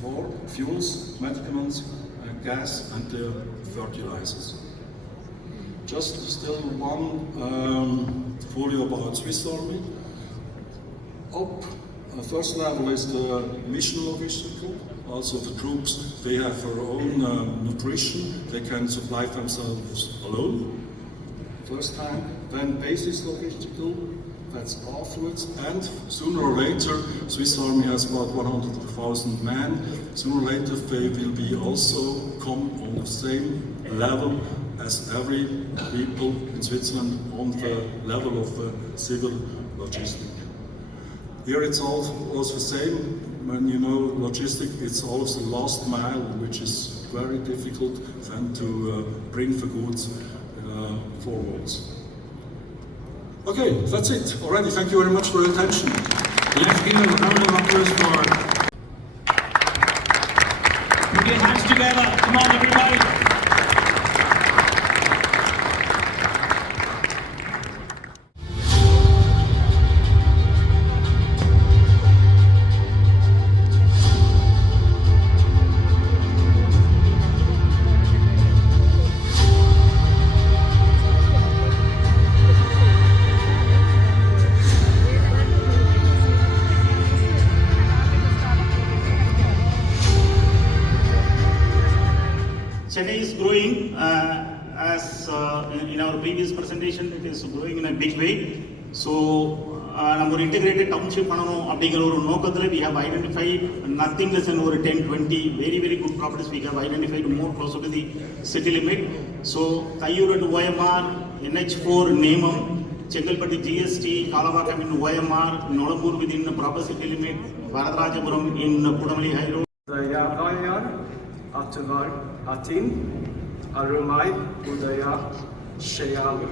for fuels, medicaments, gas and fertilizers. Just still one folio about Swiss Army. First level is the mission logistical. Also the troops, they have their own nutrition, they can supply themselves alone. First time, then basis logistical, that's afterwards, and sooner or later, Swiss Army has about 100,000 men. Sooner or later, they will be also come on the same level as every people in Switzerland on the level of civil logistics. Here it's always the same. When you know logistics, it's always the last mile, which is very difficult then to bring the goods forwards. Okay, that's it already. Thank you very much for your attention. Let's give a round of applause for. Put your hands together. Come on, everybody. Chennai is growing as in our previous presentation, it is growing in a big way. So, our integrated township, we have identified nothing less than over 10-20 very good properties we have identified more closer to the city limit. So, Tayyur at OMR, NH4, Nemam, Chengalpatti GST, Kalavakam in OMR, Nolapur within the proper city limit, Varadarajapuram in Pudamali High Road. Atuvar, Atin, Arumai, Udaya, Sheyal,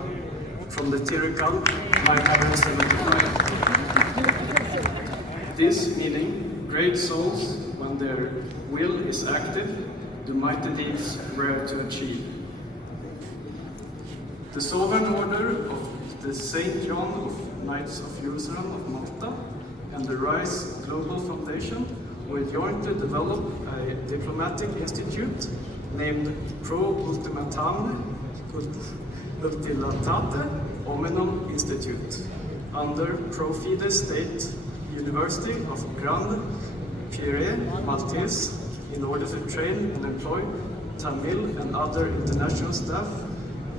from the Tirikal, 975. This meaning, great souls, when their will is active, do mighty deeds rare to achieve. The Sovereign Order of the St. John of Knights of Jerusalem of Malta and the RISE Global Foundation will jointly develop a diplomatic institute named Pro Ultimatam Ultilatate Hominum Institute under Pro Fide State University of Grand Pierre Maltese in order to train and employ Tamil and other international staff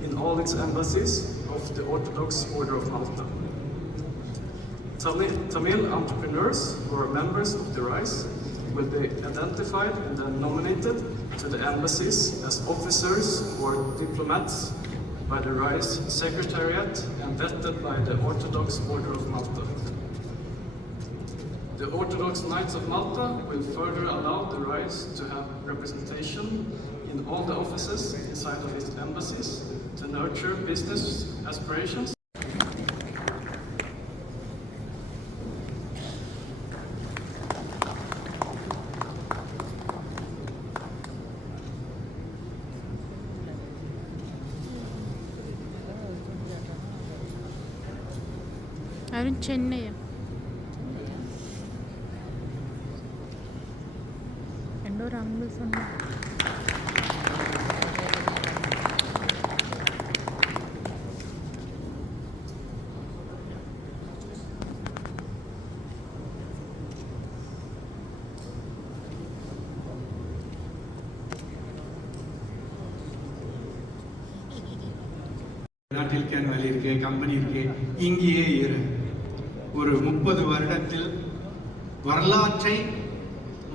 in all its embassies of the Orthodox Order of Malta. Tamil entrepreneurs who are members of the RISE will be identified and then nominated to the embassies as officers or diplomats by the RISE Secretariat and vetted by the Orthodox Order of Malta. The Orthodox Knights of Malta will further allow the RISE to have representation in all the offices inside of its embassies to nurture business aspirations. Chennai. Endo rangu sonna. Tilkan Valley irke, company irke, இங்கேயே இரு. ஒரு 30 வருடத்தில் வரலாற்றை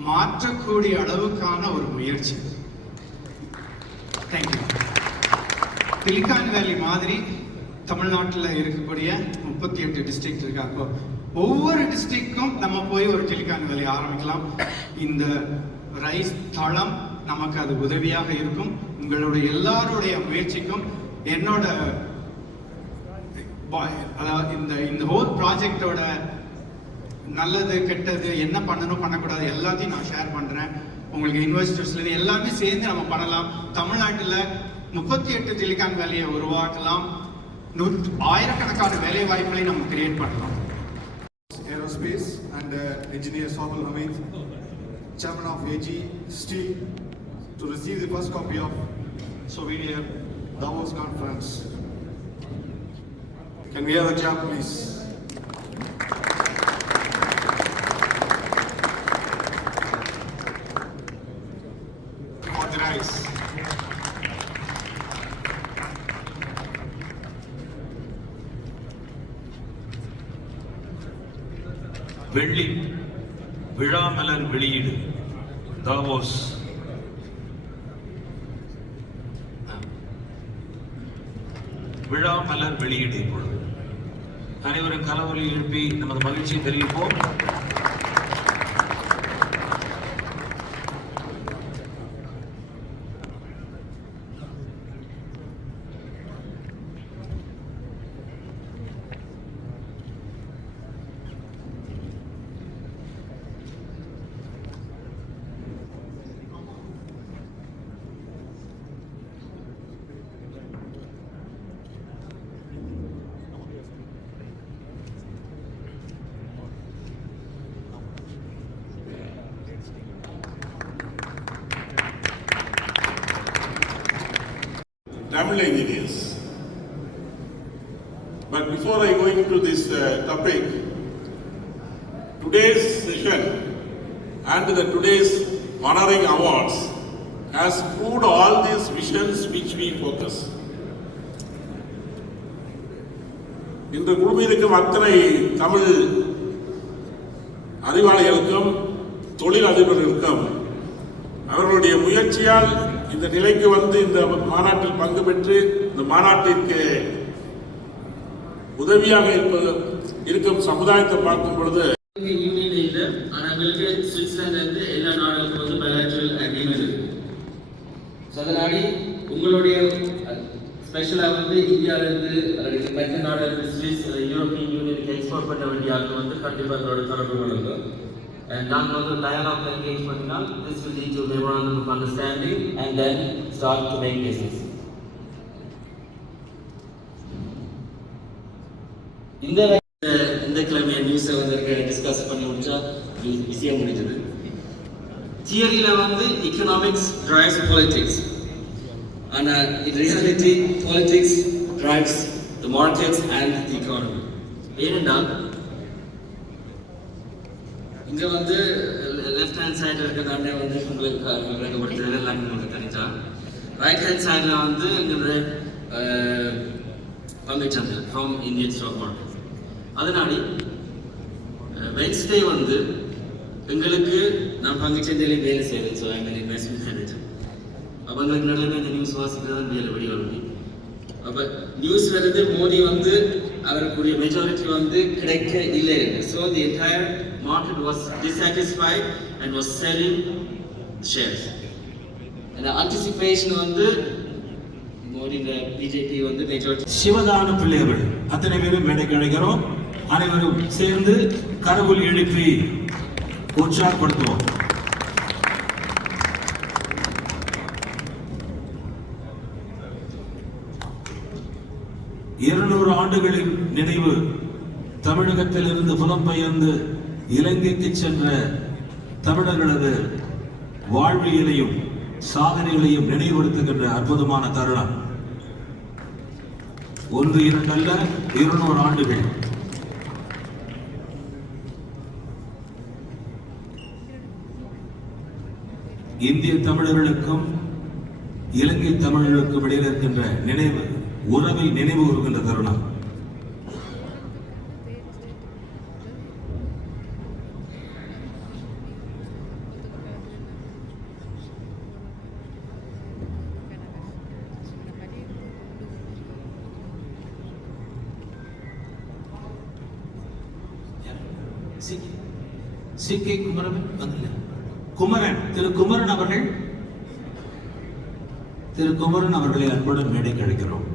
மாற்றக்கூடிய அளவுக்கான ஒரு முயற்சி. Thank you. Silicon வேலி மாதிரி தமிழ்நாட்டில் இருக்கக்கூடிய 38 டிஸ்ட்ரிக்ட் இருக்காங்க. ஒவ்வொரு டிஸ்ட்ரிக்டும் நம்ம போய் ஒரு சிலிகான் வேலி ஆரம்பிக்கலாம். இந்த ரைஸ் தளம் நமக்கு அது உதவியாக இருக்கும். உங்களுடைய எல்லாருடைய முயற்சிக்கும் என்னோட அதாவது இந்த ஹோல் ப்ராஜெக்டோட நல்லது கெட்டது என்ன பண்ணணும் பண்ணக்கூடாது எல்லாத்தையும் நான் ஷேர் பண்றேன். உங்களுக்கு இன்வெஸ்டர்ஸ்லேருந்து எல்லாமே சேர்ந்து நம்ம பண்ணலாம். தமிழ்நாட்டில் 38 சிலிகான் வேலியை உருவாக்கலாம். ஆயிரக்கணக்கான வேலை வாய்ப்புகளை நம்ம கிரியேட் பண்ணலாம். Aerospace and engineer Sabul Hamid. Chairman of AG Steel, to receive the first copy of souvenir Davos Conference. Can we have a clap, please? For the rice. வெள்ளி விழாமலர் வெளியீடு தாவோஸ். விழாமலர் வெளியீடு. இப்பொழுது அனைவரும் கலவொலி எழுப்பி நமது மகிழ்ச்சியை தெரிவிப்போம். Tamil engineers. But before I go into this topic, today's session and today's honoring awards has proved all these visions which we focus. இன்று குழுமியிருக்கும் அத்தனை தமிழ் அறிவாளிகளுக்கும் தொழில் அதிபர்களுக்கும் அவர்களுடைய முயற்சியால் இந்த நிலைக்கு வந்து இந்த மாநாட்டில் பங்கு பெற்று இந்த மாநாட்டிற்கு உதவியாக இருக்கும் சமுதாயத்தை பார்க்கும் பொழுது யூனியன் இல்லை, ஆனால் எங்களுக்கு சுவிட்சர்லாந்துல இருந்து எல்லா நாடுகளுக்கும் வந்து bilateral agreement இருக்கு. அதனாடி உங்களுடைய ஸ்பெஷலாக வந்து இந்தியாவிலிருந்து மற்ற நாடுகளுக்கு சுவிஸ் யூரோப்பியன் யூனியனுக்கு எக்ஸ்போர்ட் பண்ண வேண்டிய ஆளுக்கு வந்து கண்டிப்பாக எங்களோட தொடர்பு கொள்ளுங்க. நாங்கள் வந்து டயலாக்ல என்கேஜ் பண்ணினால் this will lead to memorandum of understanding and then start to make business. இந்த கிழமை நியூஸை வந்து டிஸ்கஸ் பண்ணி முடிச்சா விஷயம் முடிஞ்சது. தியரியில வந்து economics drives politics, ஆனால் in reality politics drives the markets and the economy. ஏனென்றால் இங்கே வந்து லெஃப்ட் ஹேண்ட் சைடில் இருக்கிறதாண்டே வந்து உங்களுக்கு விளக்கப்படுத்துறது எல்லாம் உங்களுக்கு தெரிஞ்சா, ரைட் ஹேண்ட் சைடில் வந்து எங்களுடைய பங்குச்சந்தை ஃப்ரம் இந்தியன் ஸ்டாக் மார்க்கெட். அதனாடி வென்ஸ்டே வந்து எங்களுக்கு நான் பங்குச்சந்தையிலே வேலை செய்கிறேன். So I'm investment manager. அப்போ எங்களுக்கு நடுவில் இந்த நியூஸ் வாசிக்கிறது வேலை வடிவல்வி. அப்போ நியூஸ் வருது மோடி வந்து அவருக்குரிய மெஜாரிட்டி வந்து கிடைக்க இல்லை. So the entire market was dissatisfied and was selling shares. And the anticipation வந்து மோடி இந்த பிஜேபி வந்து மெஜாரிட்டி. சிவதான பிள்ளைகள் அத்தனை பேரும் மேடைக்கு அழைக்கிறோம். அனைவரும் சேர்ந்து கரவொலி எழுப்பி உற்சாகப்படுத்துவோம். இருநூறு ஆண்டுகளின் நினைவு தமிழகத்தில் இருந்து புலம்பெயர்ந்து இலங்கைக்கு சென்ற தமிழர்களது வாழ்வியலையும் சாதனைகளையும் நினைவுபடுத்துகின்ற அற்புதமான தருணம். 1 2 அல்ல 200 ஆண்டுகள். இந்திய தமிழர்களுக்கும் இலங்கை தமிழர்களுக்கும் இடையில் இருக்கின்ற நினைவு உறவை நினைவு கூறுகின்ற தருணம். சிக்கே குமரன் வந்தில்லை. குமரன் திரு குமரன் அவர்களை அன்புடன் மேடைக்கு அழைக்கிறோம்.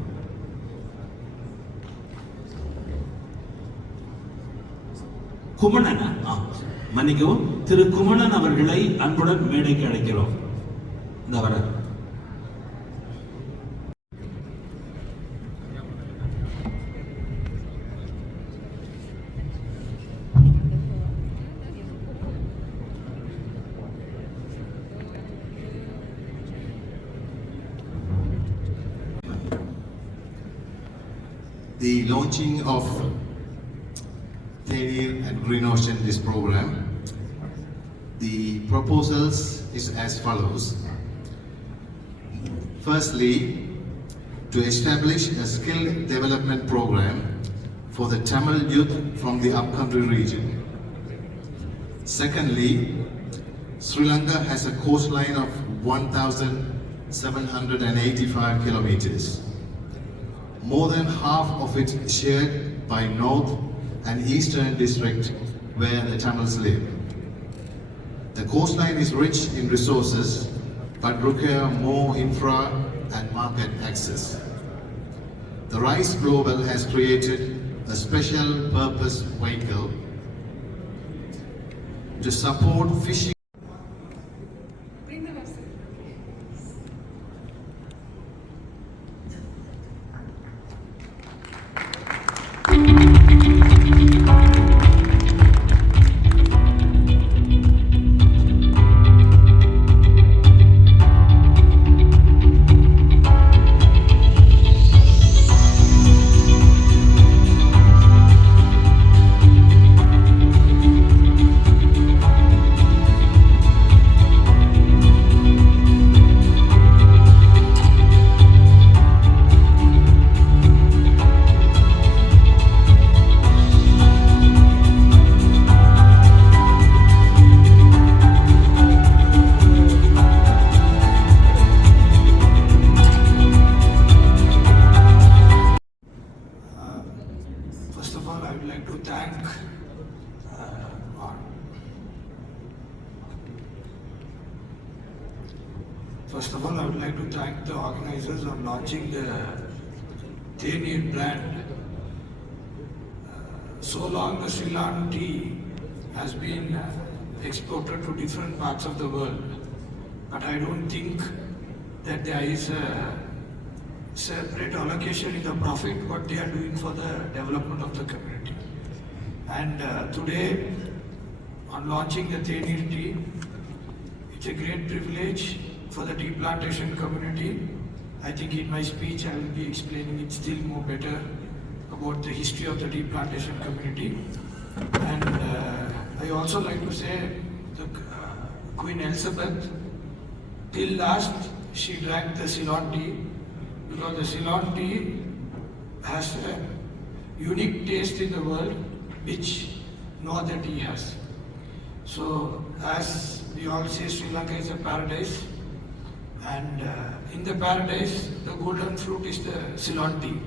குமணன் மன்னிக்கவும், திரு குமணன் அவர்களை அன்புடன் மேடைக்கு அழைக்கிறோம். இந்த வர the launching of Tenir and Green Ocean, this program, the proposals is as follows. Firstly, to establish a skill development program for the Tamil youth from the upcountry region. Secondly, Sri Lanka has a coastline of 1,785 kilometers. More than half of it shared by North and Eastern district where the Tamils live. The coastline is rich in resources but require more infra and market access. The RISE Global has created a special purpose vehicle to support fishing. First of all, I would like to thank the organizers on launching the Tenir brand. So long the Sri Lankan tea has been exported to different parts of the world, but I don't think that there is a separate allocation in the profit what they are doing for the development of the community. And today, on launching the Tenir tea, it's a great privilege for the tea plantation community. I think in my speech I will be explaining it still more better about the history of the tea plantation community. And I also like to say the Queen Elizabeth, till last she drank the Ceylon tea, because the Ceylon tea has a unique taste in the world which no other tea has. So as we all say, Sri Lanka is a paradise, and in the paradise the golden fruit is the Ceylon tea.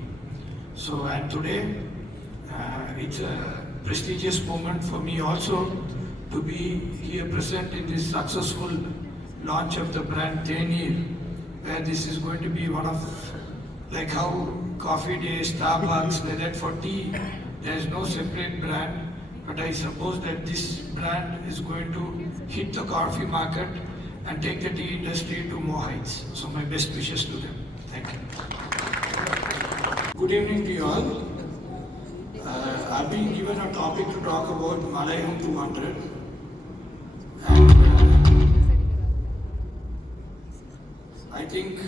So and today it's a prestigious moment for me also to be here present in this successful launch of the brand Tenir, where this is going to be one of, like how Coffee Day, Starbucks, like that for tea, there is no separate brand, but I suppose that this brand is going to hit the coffee market and take the tea industry to more heights. So my best wishes to them. Thank you. Good evening to you all. I've been given a topic to talk about Malayam 200. And I think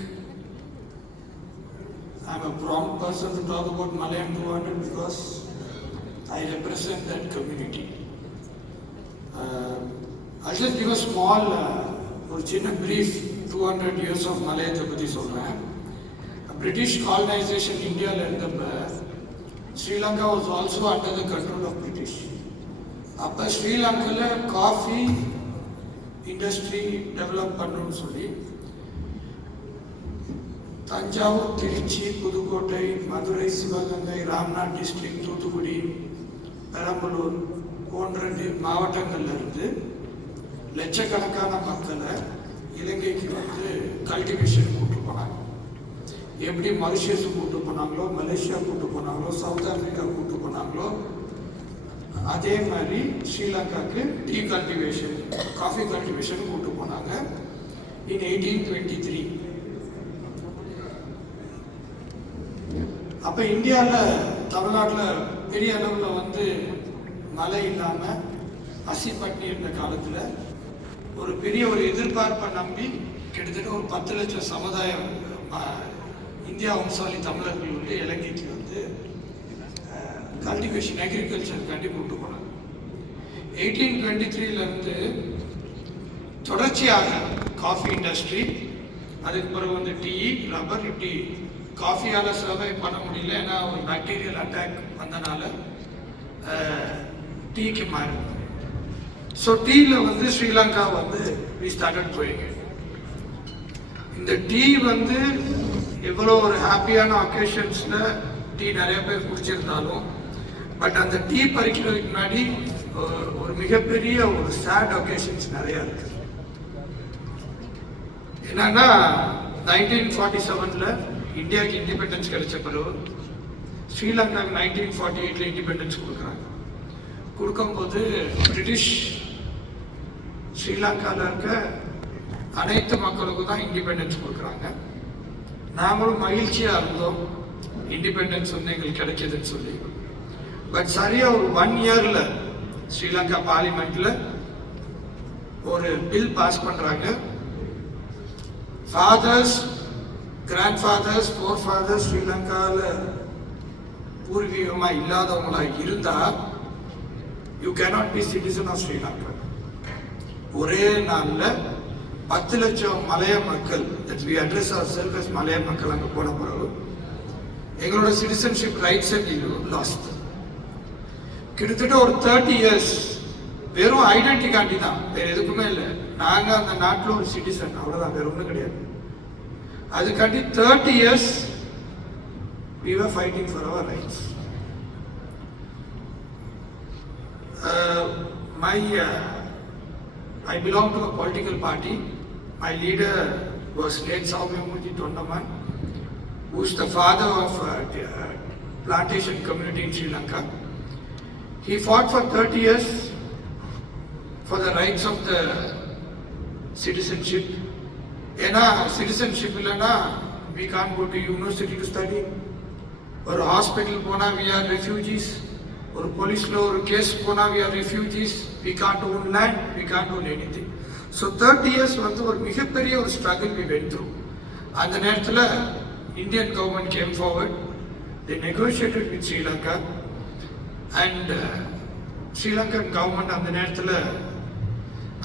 I'm a prompt person to talk about Malayam 200 because I represent that community. I'll just give a small, brief 200 years of Malayate பத்தி சொல்றேன். British colonization India இருந்தப்ப Sri Lanka was also under the control of British. அப்ப ஸ்ரீலங்கால coffee industry develop பண்ணணும்னு சொல்லி Thanjavur, Trichy, Pudukkottai, Madurai, Sivaganga, Ramnath district, Thoothukudi, Perambalur போன்ற மாவட்டங்கள்ல இருந்து லட்சக்கணக்கான மக்களை இலங்கைக்கு வந்து கல்டிவேஷன் கூட்டு போனாங்க. எப்படி மொரிஷியஸ் கூட்டு போனாங்களோ, மலேசியா கூட்டு போனாங்களோ, சவுத் ஆப்பிரிக்கா கூட்டு போனாங்களோ, அதே மாதிரி ஸ்ரீலங்காவுக்கு டீ கல்டிவேஷன், காஃபி கல்டிவேஷன் கூட்டு போனாங்க. இன் 1823 அப்போ இந்தியாவில், தமிழ்நாட்டில் பெரிய அளவில் வந்து மழை இல்லாமல் பசி பட்டினி இருந்த காலத்தில் ஒரு பெரிய ஒரு எதிர்பார்ப்பை நம்பி கிட்டத்தட்ட ஒரு 10 லட்சம் சமுதாயம் இந்தியா வம்சாவளி தமிழர்கள் வந்து இலங்கைக்கு வந்து கல்டிவேஷன் அக்ரிகல்ச்சருக்காண்டி கொண்டு போனாங்க. 1823 தொடர்ச்சியாக காஃபி இண்டஸ்ட்ரி, அதுக்கு பிறகு வந்து டீ, ரப்பர், இப்படி காஃபியால் சர்வை பண்ண முடியல, ஏன்னா ஒரு பாக்டீரியல் அட்டாக் வந்தனால டீக்கு மாறி. ஸோ டீயில் வந்து ஸ்ரீலங்கா வந்து வி ஸ்டார்டட் கோயிங். இந்த டீ வந்து எவ்வளோ ஒரு ஹாப்பியான ஒகேஷன்ஸில் டீ நிறைய பேர் குடிச்சிருந்தாலும், பட் அந்த டீ பறிக்கிறதுக்கு முன்னாடி ஒரு மிகப்பெரிய ஒரு சேட் ஒகேஷன்ஸ் நிறையா இருக்கு. என்னன்னா 1947 இந்தியாவுக்கு இண்டிபெண்டன்ஸ் கிடைச்ச பிறகு ஸ்ரீலங்காவுக்கு 1948 இண்டிபெண்டன்ஸ் கொடுக்குறாங்க. கொடுக்கும்போது பிரிட்டிஷ் ஸ்ரீலங்காவில் இருக்க அனைத்து மக்களுக்கும் தான் இண்டிபெண்டன்ஸ் கொடுக்குறாங்க. நாங்களும் மகிழ்ச்சியாக இருந்தோம் இண்டிபெண்டன்ஸ் வந்து எங்களுக்கு கிடைச்சதுன்னு சொல்லி. பட் சரியாக ஒரு 1 இயரில் ஸ்ரீலங்கா பார்லிமெண்ட்டில் ஒரு பில் பாஸ் பண்ணுறாங்க. ஃபாதர்ஸ், கிராண்ட்ஃபாதர்ஸ், ஃபோர்ஃபாதர்ஸ் ஸ்ரீலங்காவில் பூர்வீகமாக இல்லாதவங்களாக இருந்தால் you cannot be citizen of Sri Lanka. ஒரே நாளில் 10 லட்சம் மலைய மக்கள், that we address our self as மலைய மக்கள் அங்கே போன பிறகு எங்களோட சிட்டிசன்ஷிப் ரைட்ஸை லாஸ்ட். கிட்டத்தட்ட ஒரு 30 இயர்ஸ் வெறும் ஐடென்டி காண்டி தான், வேறு எதுக்குமே இல்லை. நாங்கள் அந்த நாட்டில் ஒரு சிட்டிசன், அவ்வளோதான், வேற ஒன்றும் கிடையாது. அதுக்காண்டி 30 years we were fighting for our rights. I belong to a political party. My leader was late Soumyamurthy Tondaman, who is the father of plantation community in Sri Lanka. He fought for 30 years for the rights of the citizenship. ஏன்னா citizenship இல்லைன்னா we can't go to university to study. ஒரு hospital போனால் we are refugees. ஒரு போலீஸில் ஒரு case போனால் we are refugees. We can't own land, we can't own anything. So 30 years வந்து ஒரு மிகப்பெரிய ஒரு struggle we went through. அந்த நேரத்தில் Indian government came forward. They negotiated with Sri Lanka and Sri Lankan government அந்த நேரத்தில்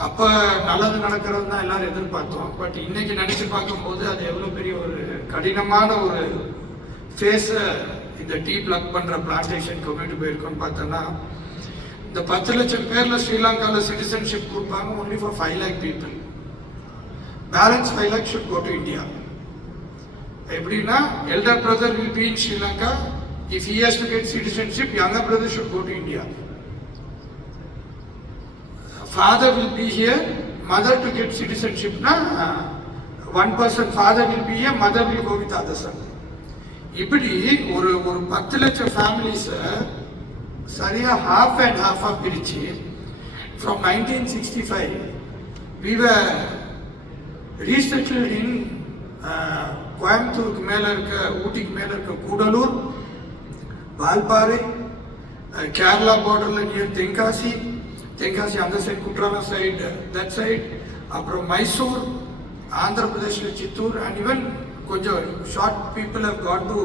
அப்போ நல்லது நடக்கிறது தான் எல்லாரும் எதிர்பார்த்தோம். பட் இன்னைக்கு நினச்சி பார்க்கும்போது அது எவ்வளோ பெரிய ஒரு கடினமான ஒரு ஃபேஸை இந்த டீ பிளக் பண்ணுற பிளான்டேஷன் கம்யூனிட்டி போயிருக்கோன்னு பார்த்தோன்னா, இந்த 10 லட்சம் பேரில் ஸ்ரீலங்காவில் சிட்டிசன்ஷிப் கொடுப்பாங்க only for 5 lakh people. Balance 5 lakh should go to India. எப்படின்னா elder brother will be in Sri Lanka. If he has to get citizenship, younger brother should go to India. Father will be here, mother to get citizenship na one person father will be here, mother will go with other son. இப்படி ஒரு 10 லட்சம் ஃபேமிலிஸை சரியா half and half பிரிச்சு from 1965 we were resettled in கோயம்புத்தூருக்கு மேலே இருக்க, ஊட்டிக்கு மேலே இருக்க கூடலூர், வால்பாறை, கேரளா பார்டரில் நியர் தென்காசி அந்த side, Courtallam side that side, அப்புறம் மைசூர், ஆந்திர பிரதேஷில் சித்தூர், அண்ட் ஈவன் கொஞ்சம் short people have got to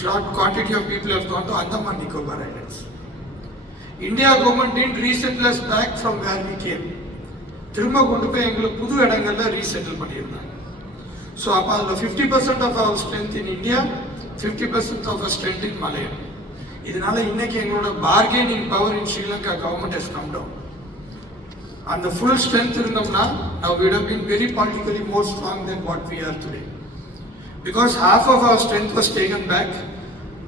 short quantity of people have got to Andaman Nicobar islands. India government did resettle us back from where we came. திரும்ப கொண்டு போய் எங்களுக்கு புது இடங்கள்ல ரீசெட்டில் பண்ணியிருந்தாங்க. ஸோ அப்போ அதில் 50% of our strength in India, 50% of our strength இன் மலையம். இதனால இன்னைக்கு எங்களோட bargaining power in Sri Lanka government has come down. அந்த ஃபுல் ஸ்ட்ரென்த் இருந்தோம்னா now we would have been very politically more strong than what we are today. Because half of our strength was taken back,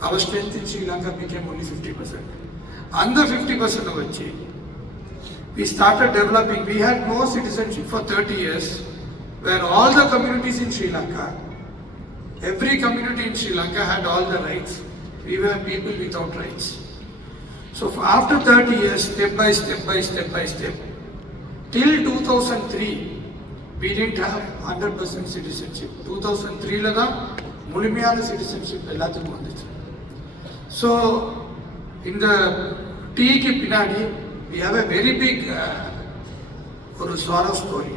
our strength in Sri Lanka became only 50%. And the 50% வச்சு we started developing. We had no citizenship for 30 years, where all the communities in Sri Lanka, every community in Sri Lanka had all the rights. We were people without rights. So after 30 years, step by step, till 2003, we didn't have 100% citizenship. 2003 தான் முழுமையான citizenship எல்லாத்துக்கும் வந்துச்சு. So இந்த டீக்கு பின்னாடி we have a very big ஒரு sorrow story.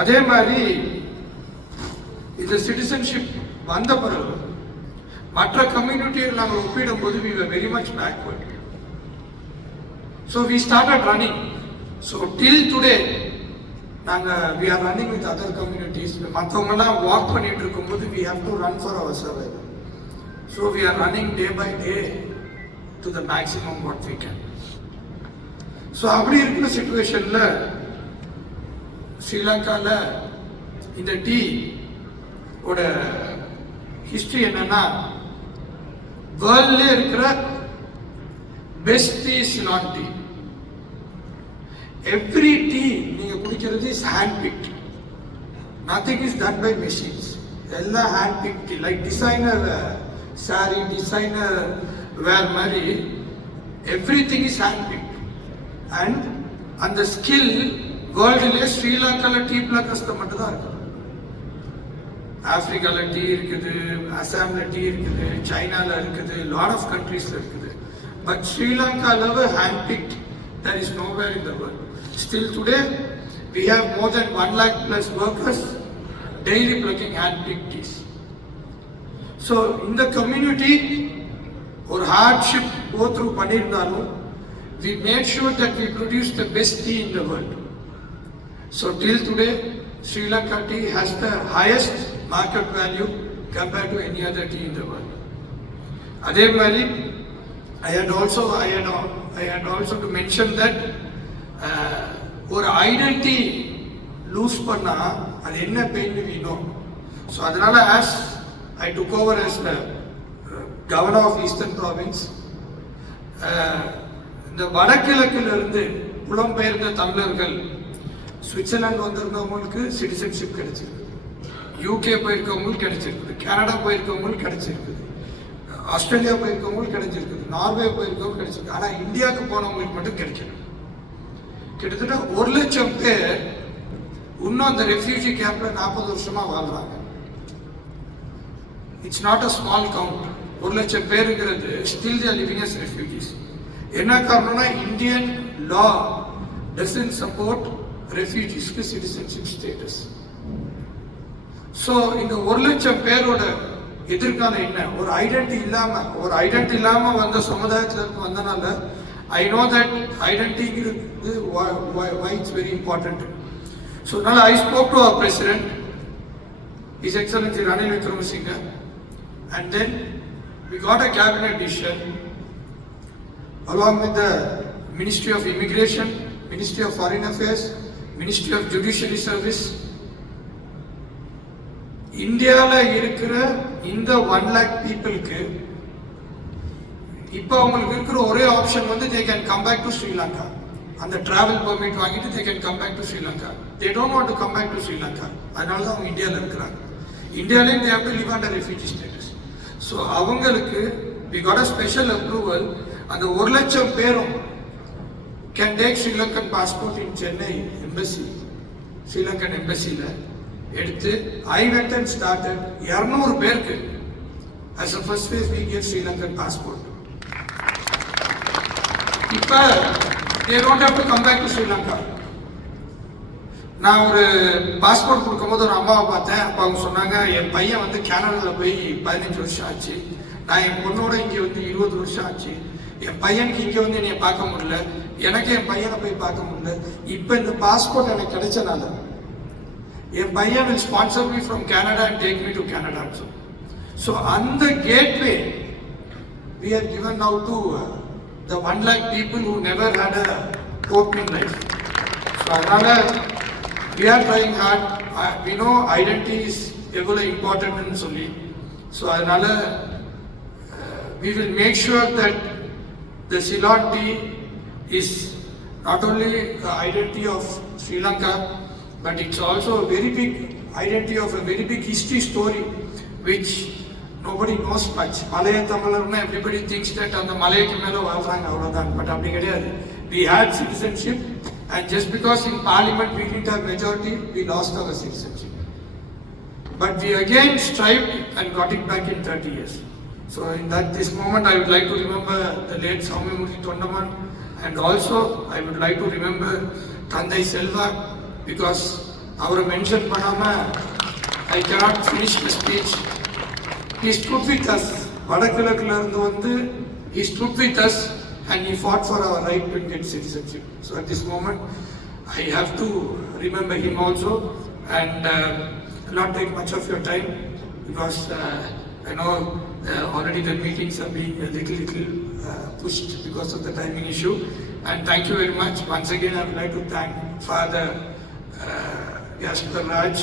அதே மாதிரி இந்த சிட்டிசன்ஷிப் வந்த பிறகு மற்ற கம்யூனிட்டியை நாங்கள் ஒப்பிடும்போது we were very much backward. So we started running. So till today we are running with other communities. மற்றவங்கலாம் வாக் பண்ணிட்டு இருக்கும்போது we have to run for our survival. So we are running day by day to the maximum what we can. So அப்படி இருக்கிற சிச்சுவேஷன்ல ஸ்ரீலங்காவில் இந்த tea ஓட history என்னன்னா வேர்ல்ட்ல இருக்கிற best tea Ceylon tea. Every tea நீங்க குடிக்கிறது is hand picked. Nothing is done by machines. எல்லாம் hand picked. Like designer sari, designer wear மாதிரி everything is hand picked. And அந்த ஸ்கில் வேர்ல்டுலேயே ஸ்ரீலங்காவில் டீ பிளக்கர்ஸ்க்கு மட்டும் தான் இருக்கு. ஆப்பிரிக்காவில் டீ இருக்குது, அசாமில் டீ இருக்குது, சைனாவில் இருக்குது, லாட் ஆஃப் கண்ட்ரீஸில் இருக்குது. But Sri Lanka level hand picked there is nowhere in the world. Still today we have more than 1 lakh plus workers daily plucking hand picked teas. So in the community or hardship go through panirnalum, we made sure that we produce the best tea in the world. So till today Sri Lanka tea has the highest market value compared to any other tea in the world. Adhe mari I had also to mention that ஒரு identity loose பண்ணா அது என்ன pain we know. So அதனால as I took over as the governor of Eastern Province, இந்த வடகிழக்கில் இருந்து புலம்பெயர்ந்த தமிழர்கள் சுவிட்சர்லாந்து வந்திருந்தவங்களுக்கு சிட்டிசன்ஷிப் கிடைச்சிருக்கு, யூகே போயிருக்கவங்களுக்கு கிடைச்சிருக்குது, கனடா போயிருக்கவங்களுக்கு கிடைச்சிருக்குது, ஆஸ்திரேலியா போயிருக்கவங்களுக்கு கிடைச்சிருக்குது, நார்வே போயிருக்கவங்க கிடைச்சிருக்கு. ஆனால் இந்தியாவுக்கு போனவங்களுக்கு மட்டும் கிடைக்கல. கிட்டத்தட்ட 1 லட்சம் பேர் இன்னும் அந்த ரெஃப்யூஜி கேம்ப்ல 40 வருஷமா வாழ்றாங்க. It's not a small count. 1 லட்சம் பேருங்கிறது still they living as refugees. என்ன காரணம்னா இந்தியன் லா டசன்ட் சப்போர்ட் ரெஃப்யூஜிஸ்க்கு சிட்டிசன்ஷிப் ஸ்டேட்டஸ். ஸோ இந்த 1 லட்சம் பேரோட எதிர்காலம் என்ன? ஒரு ஐடென்டிட்டி இல்லாம வந்த சமுதாயத்துல இருந்து வந்தனால I know that identity is why it's very important. So now I spoke to our president, His Excellency Ranil Wickremesinghe, and then we got a cabinet decision along with the Ministry of Immigration, Ministry of Foreign Affairs, Ministry of Judiciary Service. இந்தியாவில் இருக்கிற இந்த 1 lakh பீப்புளுக்கு இப்போ அவங்களுக்கு இருக்கிற ஒரே option வந்து they can come back to Sri Lanka. அந்த டிராவல் பெர்மிட் வாங்கிட்டு they can come back to Sri Lanka. They don't want to come back to Sri Lanka. அதனால தான் அவங்க இந்தியாவில் இருக்கிறாங்க. இந்தியாவிலேயும் they have to live under refugee status. So அவங்களுக்கு we got a special approval. அந்த 1 லட்சம் பேரும் can take Sri Lankan passport in Chennai embassy, Sri Lankan embasyல எடுத்து I went and started 200 பேருக்கு as a first phase we gave Sri Lankan passport. இப்போ they don't have to come back to Sri Lanka. நான் ஒரு passport கொடுக்கும்போது ஒரு அம்மாவை பார்த்தேன். அப்போ அவங்க சொன்னாங்க என் பையன் வந்து கனடாவில் போய் 15 வருஷம் ஆச்சு, நான் என் பொண்ணோட இங்கே வந்து 20 வருஷம் ஆச்சு, என் பையனுக்கு இங்கே வந்து என்னை பார்க்க முடியல, எனக்கு என் பையனை போய் பார்க்க முடியல. இப்போ இந்த பாஸ்போர்ட் எனக்கு கிடைச்சனால என் பையன் will sponsor me from Canada and take me to Canada also. So அந்த gateway we are given now to the 1 lakh people who never had a hope in life. So அதனால we are trying hard. We know identity is எவ்வளவு important சொல்லி. So அதனால we will make sure that the Ceylon tea is not only the identity of Sri Lanka, but it's also a very big identity of a very big history story which nobody knows much. Malaya Tamilarna, everybody thinks that on the Malaya Melo Valrang Avradan, but we had citizenship, and just because in parliament we didn't have majority, we lost our citizenship. But we again strived and got it back in 30 years. So in this moment I would like to remember the late Saumyamurthy Tondaman, and also I would like to remember Thandai Selva, because our mention Panama, I cannot finish the speech. He stood with us வடகிழக்குல இருந்து வந்து he stood with us and he fought for our right to Indian citizenship. So at this moment, I have to remember him also and not take much of your time because I know already the meetings are being a little pushed because of the timing issue. And thank you very much. Once again, I would like to thank Father Yasper Raj,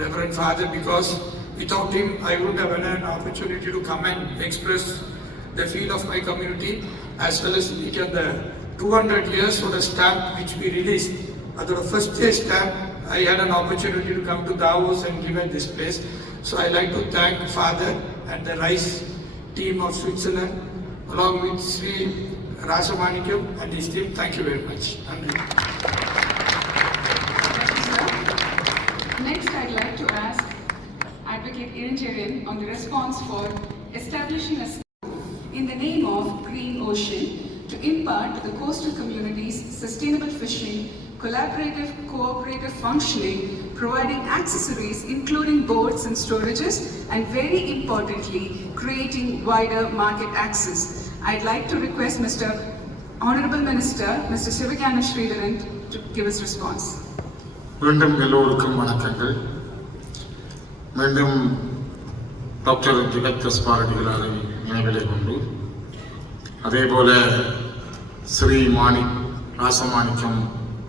Reverend Father, because without him, I wouldn't have had an opportunity to come and express the feel of my community, as well as each of the 200 years for the stamp which we released. At the first day stamp, I had an opportunity to come to Davos and give at this place. So I like to thank Father and the RISE team of Switzerland, along with Sri Rasamanikam and his team. Thank you very much. Next, I'd like to ask Advocate Iranjarian on the response for establishing a in the name of Green Ocean to impart to the coastal communities sustainable fishing, collaborative, cooperative functioning, providing accessories including boats and storages, and very importantly, creating wider market access. I'd like to request Mr. Honorable Minister, Mr. Sivagana Sridharan, to give his response. மீண்டும் எல்லோருக்கும் வணக்கங்கள். மீண்டும் doctor ஜெகத் கஸ்பாரடிகளாரை நினைவிலே கொண்டு அதேபோல Sri Rasamanickam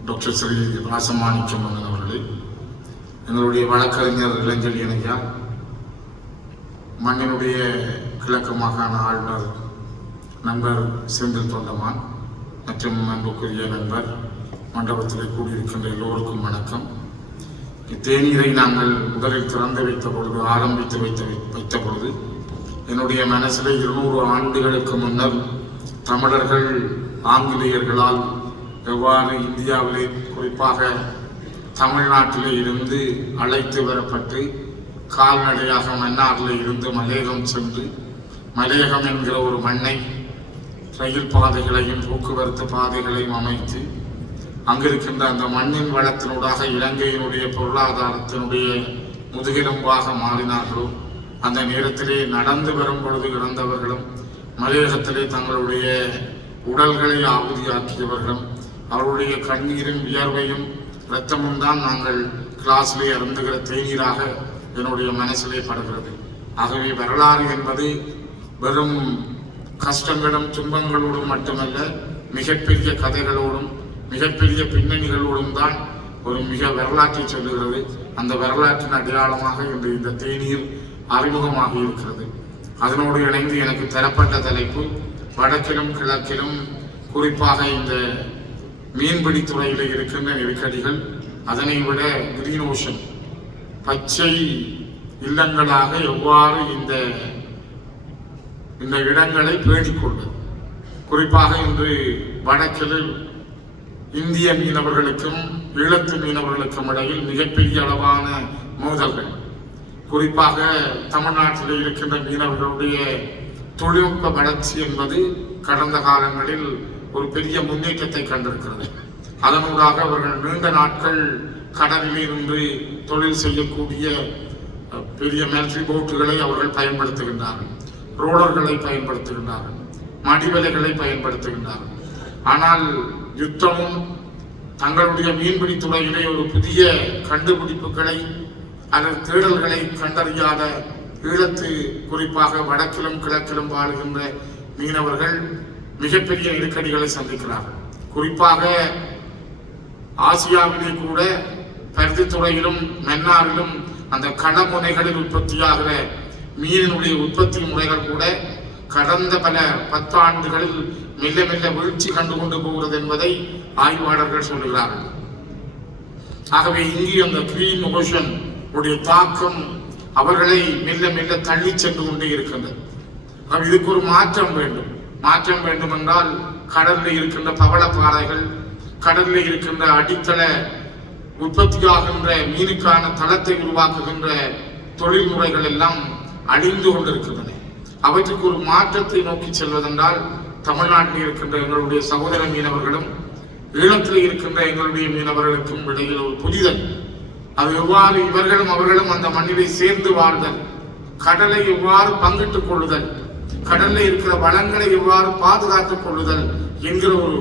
doctor Sri Rasamanickam அவர்களே, எங்களுடைய வழக்கறிஞர் இளஞ்செழியன் ஐயா, மண்ணினுடைய கிழக்கு மாகாண ஆளுநர் நண்பர் செந்தில் தொண்டமான் மற்றும் அன்புக்குரிய நண்பர் மண்டபத்தில் கூடியிருக்கின்ற எல்லோருக்கும் வணக்கம். தேநீரை நாங்கள் முதலில் திறந்து வைத்த பொழுது, ஆரம்பித்து வைத்த பொழுது என்னுடைய மனசில் 200 ஆண்டுகளுக்கு முன்னர் தமிழர்கள் ஆங்கிலேயர்களால் எவ்வாறு இந்தியாவிலே, குறிப்பாக தமிழ்நாட்டிலே இருந்து அழைத்து வரப்பட்டு கால்நடையாக மன்னாரில் இருந்து மலையகம் சென்று, மலையகம் என்கிற ஒரு மண்ணை ரயில் பாதைகளையும் போக்குவரத்து பாதைகளையும் அமைத்து அங்கிருக்கின்ற அந்த மண்ணின் வளத்தினூடாக இலங்கையினுடைய பொருளாதாரத்தினுடைய முதுகெலும்பாக மாறினார்களோ, அந்த நேரத்திலே நடந்து வரும் பொழுது இறந்தவர்களும், மலையகத்திலே தங்களுடைய உடல்களை ஆகுதியாக்கியவர்களும், அவருடைய கண்ணீரும் வியர்வையும் இரத்தமும் தான் நாங்கள் கிளாஸிலே அருந்துகிற தேநீராக என்னுடைய மனசிலே படுகிறது. ஆகவே வரலாறு என்பது வெறும் கஷ்டங்களும் துன்பங்களோடும் மட்டுமல்ல, மிகப்பெரிய கதைகளோடும் மிகப்பெரிய பின்னணிகளோடும் தான் ஒரு மிக வரலாற்றை சொல்லுகிறது. அந்த வரலாற்றின் அடையாளமாக இன்று இந்த தேநீர் அறிமுகமாக இருக்கிறது. அதனோடு இணைந்து எனக்கு தரப்பட்ட தலைப்பு வடக்கிலும் கிழக்கிலும், குறிப்பாக இந்த மீன்பிடி துறையில் இருக்கின்ற நெருக்கடிகள், அதனை விட கிரீன் ஓஷன் பச்சை இல்லங்களாக எவ்வாறு இந்த இடங்களை பேணிக்கொண்டது. குறிப்பாக இன்று வடக்கில் இந்திய மீனவர்களுக்கும் ஈழத்து மீனவர்களுக்கும் இடையில் மிகப்பெரிய அளவான மோதல்கள், குறிப்பாக தமிழ்நாட்டில் இருக்கின்ற மீனவர்களுடைய தொழில்நுட்ப வளர்ச்சி என்பது கடந்த காலங்களில் ஒரு பெரிய முன்னேற்றத்தை கண்டிருக்கிறது. அதனூடாக அவர்கள் நீண்ட நாட்கள் கடலில் இருந்து தொழில் செய்யக்கூடிய பெரிய மிலிட்டரி போட்டுகளை அவர்கள் பயன்படுத்துகின்றார்கள், ரோலர்களை பயன்படுத்துகின்றார்கள், மடிவலைகளை பயன்படுத்துகின்றார்கள். ஆனால் யுத்தமும் தங்களுடைய மீன்பிடி துறையிலே ஒரு புதிய கண்டுபிடிப்புகளை அல்லது தேடல்களை கண்டறியாத ஈழத்து, குறிப்பாக வடக்கிலும் கிழக்கிலும் வாழ்கின்ற மீனவர்கள் மிகப்பெரிய நெருக்கடிகளை சந்திக்கிறார்கள். குறிப்பாக ஆசியாவிலே கூட பருத்தித்துறையிலும் மன்னாரிலும் அந்த கடமுனைகளில் உற்பத்தியாகிற மீனினுடைய உற்பத்தி முறைகள் கூட கடந்த பல 10 ஆண்டுகளில் மெல்ல மெல்ல வீழ்ச்சி கண்டு கொண்டு போகிறது என்பதை ஆய்வாளர்கள் சொல்லுகிறார்கள். ஆகவே இங்கே அந்த கிரீன் ஓஷன் உடைய தாக்கம் அவர்களை மெல்ல மெல்ல தள்ளி சென்று கொண்டே இருக்கின்றது. இதுக்கு ஒரு மாற்றம் வேண்டும். மாற்றம் வேண்டும் என்றால் கடலில் இருக்கின்ற பவளப்பாறைகள், கடலில் இருக்கின்ற அடித்தள உற்பத்தியாகின்ற மீனுக்கான தளத்தை உருவாக்குகின்ற தொழில்முறைகள் எல்லாம் அழிந்து கொண்டிருக்கின்றன. அவற்றுக்கு ஒரு மாற்றத்தை நோக்கி செல்வதென்றால் தமிழ்நாட்டில் இருக்கின்ற எங்களுடைய சகோதர மீனவர்களும் ஈழத்தில் இருக்கின்ற எங்களுடைய மீனவர்களுக்கும் இடையில் ஒரு புரிதல், அது எவ்வாறு இவர்களும் அவர்களும் அந்த மண்ணிலே சேர்ந்து வாழ்தல், கடலை எவ்வாறு பங்கிட்டுக் கொள்ளுதல், கடல்ல இருக்கிற வளங்களை எவ்வாறு பாதுகாத்துக் கொள்ளுதல் என்கிற ஒரு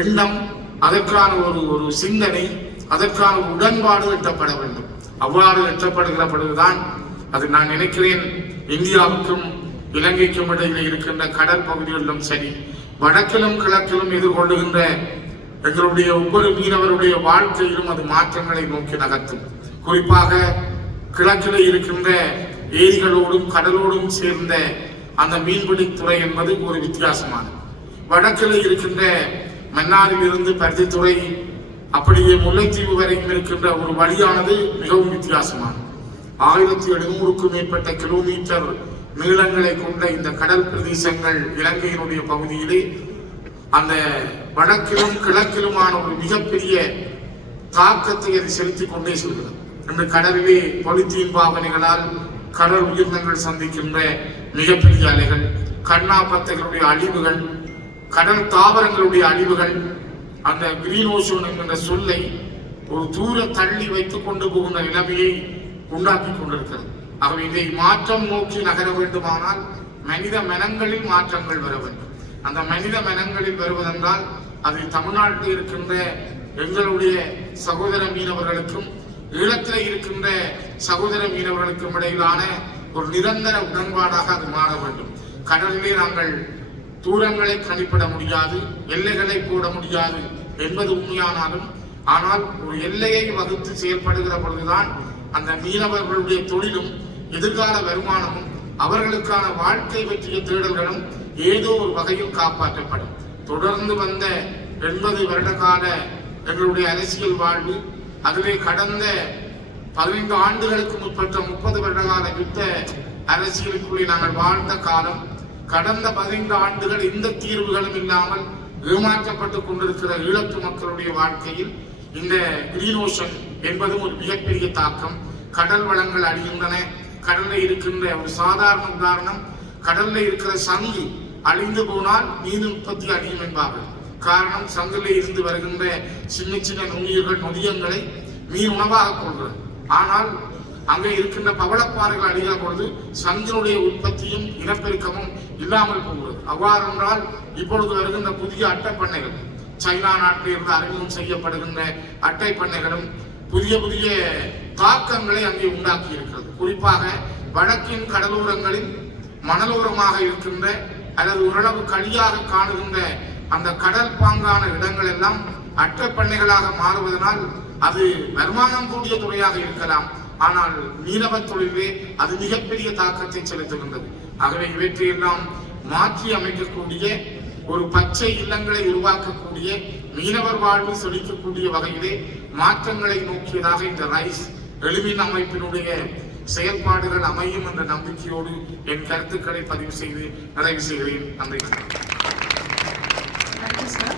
எண்ணம், அதற்கான ஒரு சிந்தனை, அதற்கான உடன்பாடு எட்டப்பட வேண்டும். அவ்வாறு எட்டப்படுகிற பொழுதுதான் அது நான் நினைக்கிறேன் இந்தியாவுக்கும் இலங்கைக்கும் இடையில இருக்கின்ற கடல் பகுதிகளிலும் சரி, வடக்கிலும் கிழக்கிலும் எதிர்கொள்ளுகின்ற எங்களுடைய ஒவ்வொரு மீனவருடைய வாழ்க்கையிலும் அது மாற்றங்களை நோக்கி நகர்த்தும். குறிப்பாக கிழக்கில் இருக்கின்ற ஏரிகளோடும் கடலோடும் சேர்ந்த அந்த மீன்பிடித்துறை என்பது ஒரு வித்தியாசமானது. வடக்கில் இருக்கின்ற மன்னாரில் இருந்து பருத்தித்துறை அப்படியே முல்லைத்தீவு வரைக்கும் இருக்கின்ற ஒரு வழியானது மிகவும் வித்தியாசமானது. 1700க்கும் மேற்பட்ட கிலோமீட்டர் நீளங்களை கொண்ட இந்த கடல் பிரதேசங்கள் இலங்கையினுடைய பகுதியிலே அந்த வடக்கிலும் கிழக்கிலுமான ஒரு மிகப்பெரிய தாக்கத்தை அது செலுத்திக் கொண்டே செல்கிறது. இந்த கடலிலே பொலித்தீன் பாவனைகளால் கடல் உயிரினங்கள் சந்திக்கின்ற மிகப்பெரிய அலைகள், கண்ணாப்பத்தைகளுடைய அழிவுகள், கடல் தாவரங்களுடைய அழிவுகள், அந்த கிரீன் ஓஷன் என்கின்ற சொல்லை ஒரு தூர தள்ளி வைத்துக் கொண்டு போகின்ற நிலைமையை உண்டாக்கி கொண்டிருக்கிறது. ஆகவே இதை மாற்றம் நோக்கி நகர வேண்டுமானால் மனித மனங்களில் மாற்றங்கள் வர வேண்டும். அந்த மனித மனங்களில் வருவதென்றால் அது தமிழ்நாட்டில் இருக்கின்ற எங்களுடைய சகோதர மீனவர்களுக்கும் ஈழத்தில் இருக்கின்ற சகோதர மீனவர்களுக்கும் இடையிலான ஒரு நிரந்தர உடன்பாடாக அது மாற வேண்டும். கடலிலே நாங்கள் தூரங்களை கணிப்பிட முடியாது, எல்லைகளை போட முடியாது என்பது உண்மையானாலும், ஆனால் ஒரு எல்லையை வகுத்து செயல்படுகிற பொழுதுதான் அந்த மீனவர்களுடைய தொழிலும் எதிர்கால வருமானமும் அவர்களுக்கான வாழ்க்கை பற்றிய தேடல்களும் ஏதோ ஒரு வகையில் காப்பாற்றப்படும். தொடர்ந்து வந்த 80 வருட கால எங்களுடைய அரசியல் வாழ்வு, அதிலே கடந்த 15 ஆண்டுகளுக்கு முற்பட்ட 30 வருட கால யுத்த அரசியலுக்குள்ளே நாங்கள் வாழ்ந்த காலம், கடந்த 15 ஆண்டுகள் எந்த தீர்வுகளும் இல்லாமல் ஏமாற்றப்பட்டுக் கொண்டிருக்கிற ஈழத்து மக்களுடைய வாழ்க்கையில் இந்த கிரீன் ஓஷன் என்பதும் ஒரு மிகப்பெரிய தாக்கம். கடல் வளங்கள் அழிகின்றன. கடல்ல இருக்கின்ற ஒரு சாதாரண உதாரணம், கடல்ல இருக்கிற சங்கு அழிந்து போனால் மீன் உற்பத்தி அழியும் என்பார்கள். காரணம், சங்கிலே இருந்து வருகின்ற சின்ன சின்ன நுண்ணுயிர்கள் நொதியங்களை மீன் உணவாக கொள்கிறது. ஆனால் அங்கே இருக்கின்ற பவளப்பாறைகள் அழிகிற பொழுது சங்கினுடைய உற்பத்தியும் இனப்பெருக்கமும் இல்லாமல் போகிறது. அவ்வாறு என்றால் இப்பொழுது வருகின்ற புதிய அட்டை பண்ணைகள், சைனா நாட்டில் இருந்து அறிமுகம் செய்யப்படுகின்ற அட்டை பண்ணைகளும் புதிய புதிய தாக்கங்களை அங்கே உண்டாக்கி இருக்கிறது. குறிப்பாக வடக்கின் கடலோரங்களில் மணலோரமாக இருக்கின்ற அல்லது ஓரளவு களியாக காணுகின்ற அந்த கடல் பாங்கான இடங்கள் எல்லாம் அட்டை பண்ணைகளாக மாறுவதனால் அது வருமானம் கூடிய துறையாக இருக்கலாம், ஆனால் மீனவ தொழிலே அது மிகப்பெரிய தாக்கத்தை செலுத்துகின்றது. ஆகவே இவற்றையெல்லாம் மாற்றி அமைக்கக்கூடிய ஒரு பச்சை இல்லங்களை உருவாக்கக்கூடிய மீனவர் வாழ்வு செழிக்கக்கூடிய வகையிலே மாற்றங்களை நோக்கியதாக இந்த ரைஸ் எளிமின் அமைப்பினுடைய செயல்பாடுகள் அமையும் என்ற நம்பிக்கையோடு என் கருத்துக்களை பதிவு செய்து நிறைவு செய்கிறேன். நன்றி. Thank you, sir.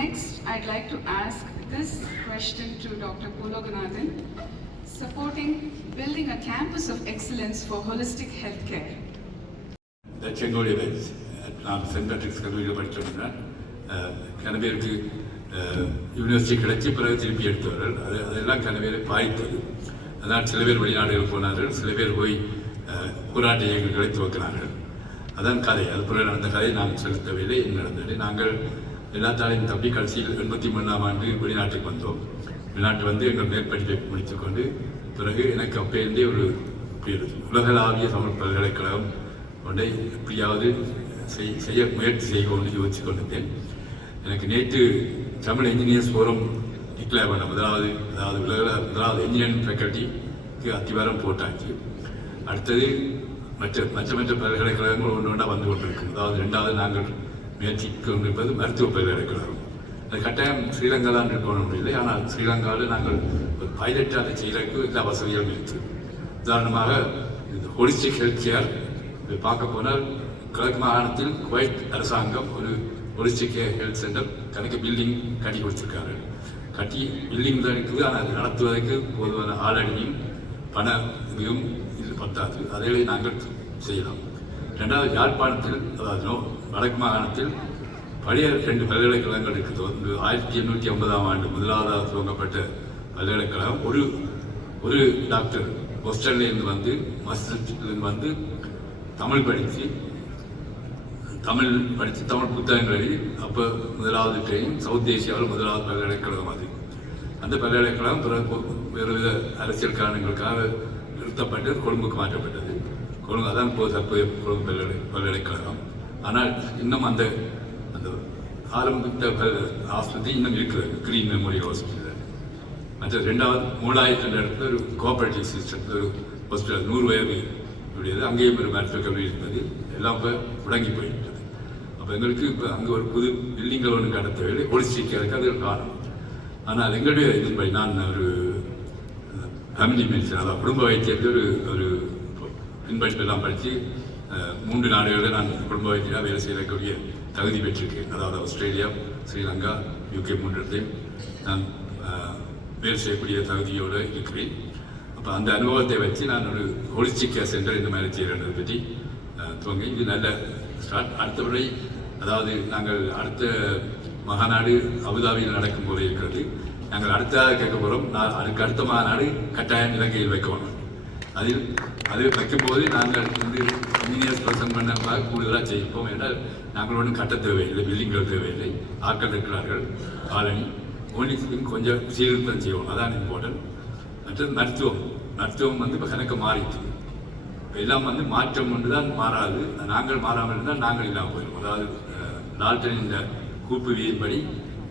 Next, I'd like to ask this question to Dr. Pologanathan, supporting building a campus of excellence for holistic healthcare. செங்கோலிய வைஸ் நான் சென்ட் பேட்ரிக்ஸ் கல்லூரியில் படித்தோம்னா கனவேருக்கு யூனிவர்சிட்டி கிடைச்சி பிறகு திருப்பி எடுத்தவர்கள் அதெல்லாம் கனவேரை பாய்த்தது. அதனால் சில பேர் வெளிநாடுகள் போனார்கள், சில பேர் போய் போராட்ட இயக்கங்களை துவக்கினார்கள். அதான் கதை. அது போல நடந்த கதையை நான் செலுத்தவில்லை. நடந்தது நாங்கள் எல்லாத்தாலையும் தப்பி கடைசியில் 83ஆம் ஆண்டு வெளிநாட்டுக்கு வந்தோம். வெளிநாட்டு வந்து எங்கள் மேற்படிப்பை முடித்துக்கொண்டு பிறகு எனக்கு அப்பேருந்தே ஒரு உலகளாவிய தமிழ் பல்கலைக்கழகம் ஒன்றை எப்படியாவது செய்ய முயற்சி செய்வோம்னு யோசிச்சு கொண்டிருந்தேன். எனக்கு நேற்று தமிழ் என்ஜினியர்ஸ் ஃபோரம் டிக்ளேர் பண்ண முதலாவது என்ஜினியரிங் ஃபேக்கல்ட்டிக்கு அத்திவாரம் போட்டாச்சு. அடுத்தது மற்ற பல்கலைக்கழகங்கள் ஒன்று ஒன்றா வந்து கொண்டிருக்கும். அதாவது 2வது நாங்கள் முயற்சிக்கு கொண்டிருப்பது மருத்துவ பல்கலைக்கழகம். அது கட்டாயம் ஸ்ரீலங்கா தான் இருக்கணும் இல்லை, ஆனால் ஸ்ரீலங்காவில் நாங்கள் ஒரு பைலட்டாக செய்கிறதுக்கு எல்லா வசதிகளும் இருக்குது. உதாரணமாக இந்த ஹோலிஸ்டிக் ஹெல்த் கேர் பார்க்க போனால் கிழக்கு மாகாணத்தில் குவைத் அரசாங்கம் ஒரு ஹோலிஸ்டிக் ஹெல்த் சென்டர் கணக்கு பில்டிங் கட்டி கொடுத்துருக்காரு. கட்டி பில்டிங் தான் இருக்குது, ஆனால் அது நடத்துவதற்கு போதுமான ஆளடியும் பண இதுவும் இது பத்தாது. அதை நாங்கள் செய்யலாம். 2வது யாழ்ப்பாணத்தில், அதாவது வடக்கு மாகாணத்தில் பழைய 2 பல்கலைக்கழகங்கள் இருக்குது. 1850ஆம் ஆண்டு முதலாவதாக துவங்கப்பட்ட பல்கலைக்கழகம் ஒரு டாக்டர் ஹாஸ்டல்லேருந்து வந்து மஸ்ஜித்லேருந்து வந்து தமிழ் படித்து தமிழ் புத்தகங்கள் எழுதி அப்போ முதலாவது ட்ரெயினிங் சவுத் ஏசியாவில் முதலாவது பல்கலைக்கழகம் அது. அந்த பல்கலைக்கழகம் பிறகு வேறு வித அரசியல் காரணங்களுக்காக நிறுத்தப்பட்டு கொழும்புக்கு மாற்றப்பட்டது. கொழும்பு அதான் இப்போ தற்போதைய கொழும்பு பல்கலைக்கழகம். ஆனால் இன்னும் அந்த அந்த ஆரம்பித்த ஆஸ்பத்திரி இன்னும் இருக்கிறது, கிரீன் மெமோரியல் ஹாஸ்பிட்டல். மற்ற மூணாயிரத்து இடத்துல ஒரு கோஆபரேட்டிவ் சிஸ்டம் ஒரு ஹாஸ்பிட்டல் 100 வயது உடையது. அங்கேயும் ஒரு மருத்துவக் கல்வி இருந்தது. எல்லாம் இப்போ முடங்கி போயிட்டது. அப்போ எங்களுக்கு இப்போ அங்கே ஒரு புது பில்டிங்கள் ஒன்று கடத்தவில்லை, ஹோலிஸ்டிக் கேருக்கு அது ஒரு காரணம். ஆனால் எங்களுடைய இதன்படி நான் ஒரு ஃபேமிலி மெடிசன், அதாவது குடும்ப வைத்தியத்தை ஒரு பின்பற்றெல்லாம் படித்து 3 நாடுகளில் நான் குடும்ப வைத்தியராக வேலை செய்யக்கூடிய தகுதி பெற்றிருக்கேன். அதாவது ஆஸ்திரேலியா, ஸ்ரீலங்கா, UK 3 இடத்தையும் நான் வேலை செய்யக்கூடிய தகுதியோடு இருக்கிறேன். அப்போ அந்த அனுபவத்தை வச்சு நான் ஒரு ஹோலிஸ்டிக் கேர் சென்டர் இந்த மாதிரி செய்கிறதை பற்றி துவங்கி இது நல்ல ஸ்டார்ட். அடுத்தபடி அதாவது நாங்கள் அடுத்த மகாநாடு அபுதாபியில் நடக்கும் போல இருக்கிறது. நாங்கள் அடுத்ததாக கேட்க போகிறோம். அதுக்கு அடுத்த மாநாடு கட்டாயம் இலங்கையில் வைக்கணும். அது வைக்கும்போது நாங்கள் வந்து இன்ஜினியர்ஸ் ப்ரெசென்ட் பண்ண கூடுதலாக செய்ப்போம். என்றால் நாங்கள் ஒன்றும் கட்ட தேவையில்லை, பில்டிங்கள் தேவையில்லை, ஆட்கள் இருக்கிறார்கள், காலனி ஓன்லி கொஞ்சம் சீர்திருத்தம் செய்வோம், அதான் இம்பார்ட்டன்ட். மற்றது மருத்துவம் வந்து இப்போ கணக்கு மாறிட்டு எல்லாம் வந்து மாற்றம் ஒன்று தான் மாறாது. நாங்கள் மாறாமல் இருந்தால் நாங்கள் இல்லாமல் போயிடும். அதாவது டால்டன் இந்த கூப்பு விதியின்படி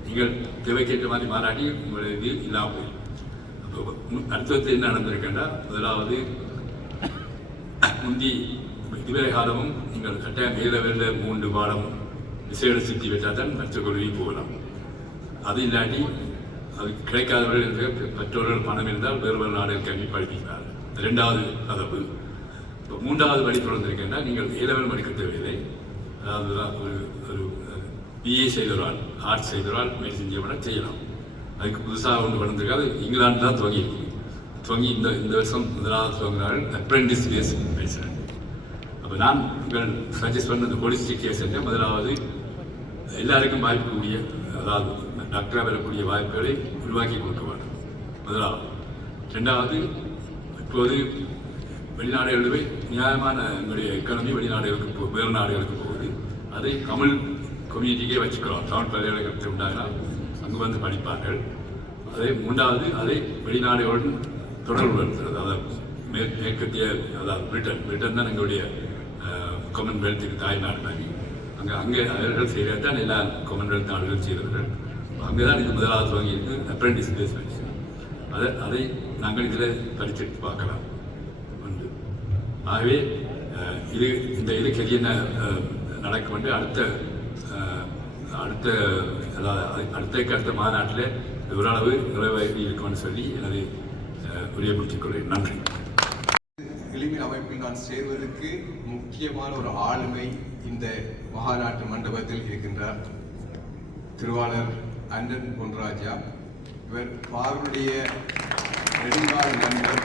நீங்கள் தேவைக்கேற்ற மாதிரி மாறாடி உங்களுடைய இது இல்லாமல் போயிடும். அப்போ மருத்துவத்தில் என்ன நடந்திருக்கேன்னா, முதலாவது முந்தி இதுவரை காலமும் நீங்கள் கட்டாயம் மேலவரில் 3 பாடம் விசேட சித்தி பெற்றால் தான் மருத்துவ கல்வி போகலாம். அது இல்லாட்டி அது கிடைக்காதவர்கள் பெற்றோர்கள் பணம் இருந்தால் வேறு நாடுகள் கல்வி படிப்பிக்கிறார். 2வது கதவு. இப்போ 3வது படி தொடர்ந்திருக்கேன்னா நீங்கள் ஏலவல் படிக்க தேவையில்லை. அதாவது ஒரு BA செய்தவரால், ஆர்ட்ஸ் செய்தவரால் மெடிசன் செய்யலாம். அதுக்கு புதுசாக ஒன்று வளர்ந்துருக்காது. இங்கிலாந்து தான் துவங்கி இந்த வருஷம் முதலாவது துவங்கினார்கள் அப்ரெண்டிஸ் பேஸ் மெடிசன். அப்போ நான் உங்கள் சஜஸ்ட் பண்ண இந்த ஹோலிஸ்டிக் கேர் சென்டர் முதலாவது எல்லாருக்கும் வாய்ப்புக்கூடிய, அதாவது டாக்டராக வரக்கூடிய வாய்ப்புகளை உருவாக்கி கொடுக்க வேண்டும் முதலாவது. 2வது இப்போது வெளிநாடுகளில் நியாயமான எங்களுடைய எக்கானமி வெளிநாடுகளுக்கு வேறு நாடுகளுக்கு போகுது. அதை தமிழ் கம்யூனிட்டிக்கே வச்சுக்கிறோம். தமிழ் பல்கலைக்கழகத்தை உண்டாகினா அங்கு வந்து படிப்பார்கள். அதே 3வது அதை வெளிநாடுகளுடன் தொடர்பு படுத்துறது. அதாவது மேற்கத்திய, அதாவது பிரிட்டன் தான் எங்களுடைய காமன்வெல்த்துக்கு தாய்நாடு மாதிரி. அங்கே அவர்கள் செய்கிறது தான் எல்லா காமன்வெல்த் நாடுகளும் செய்கிறார்கள். அங்கே தான் இது முதலாவது துவங்கியிருக்கு அப்ரெண்டிஸ் பேஸ் மெடிசன். அதை நாங்கள் இதில் பரிசீலித்து பார்க்கலாம் உண்டு. ஆகவே இது கெரியன நடக்கும் என்று அடுத்த மாநாட்டில் ஓரளவு நிறைவேறி இருக்கும்னு சொல்லி எனது உரையை முடித்துக் கொள்கிறேன். நன்றி. எளிமை அமைப்பில் நான் சேர்வதற்கு முக்கியமான ஒரு ஆளுமை இந்த மகாநாட்டு மண்டபத்தில் இருக்கின்றார். திருவாளர் அண்டன் பொன்ராஜா. இவர் பாருடைய நெடுங்கால நண்பர்.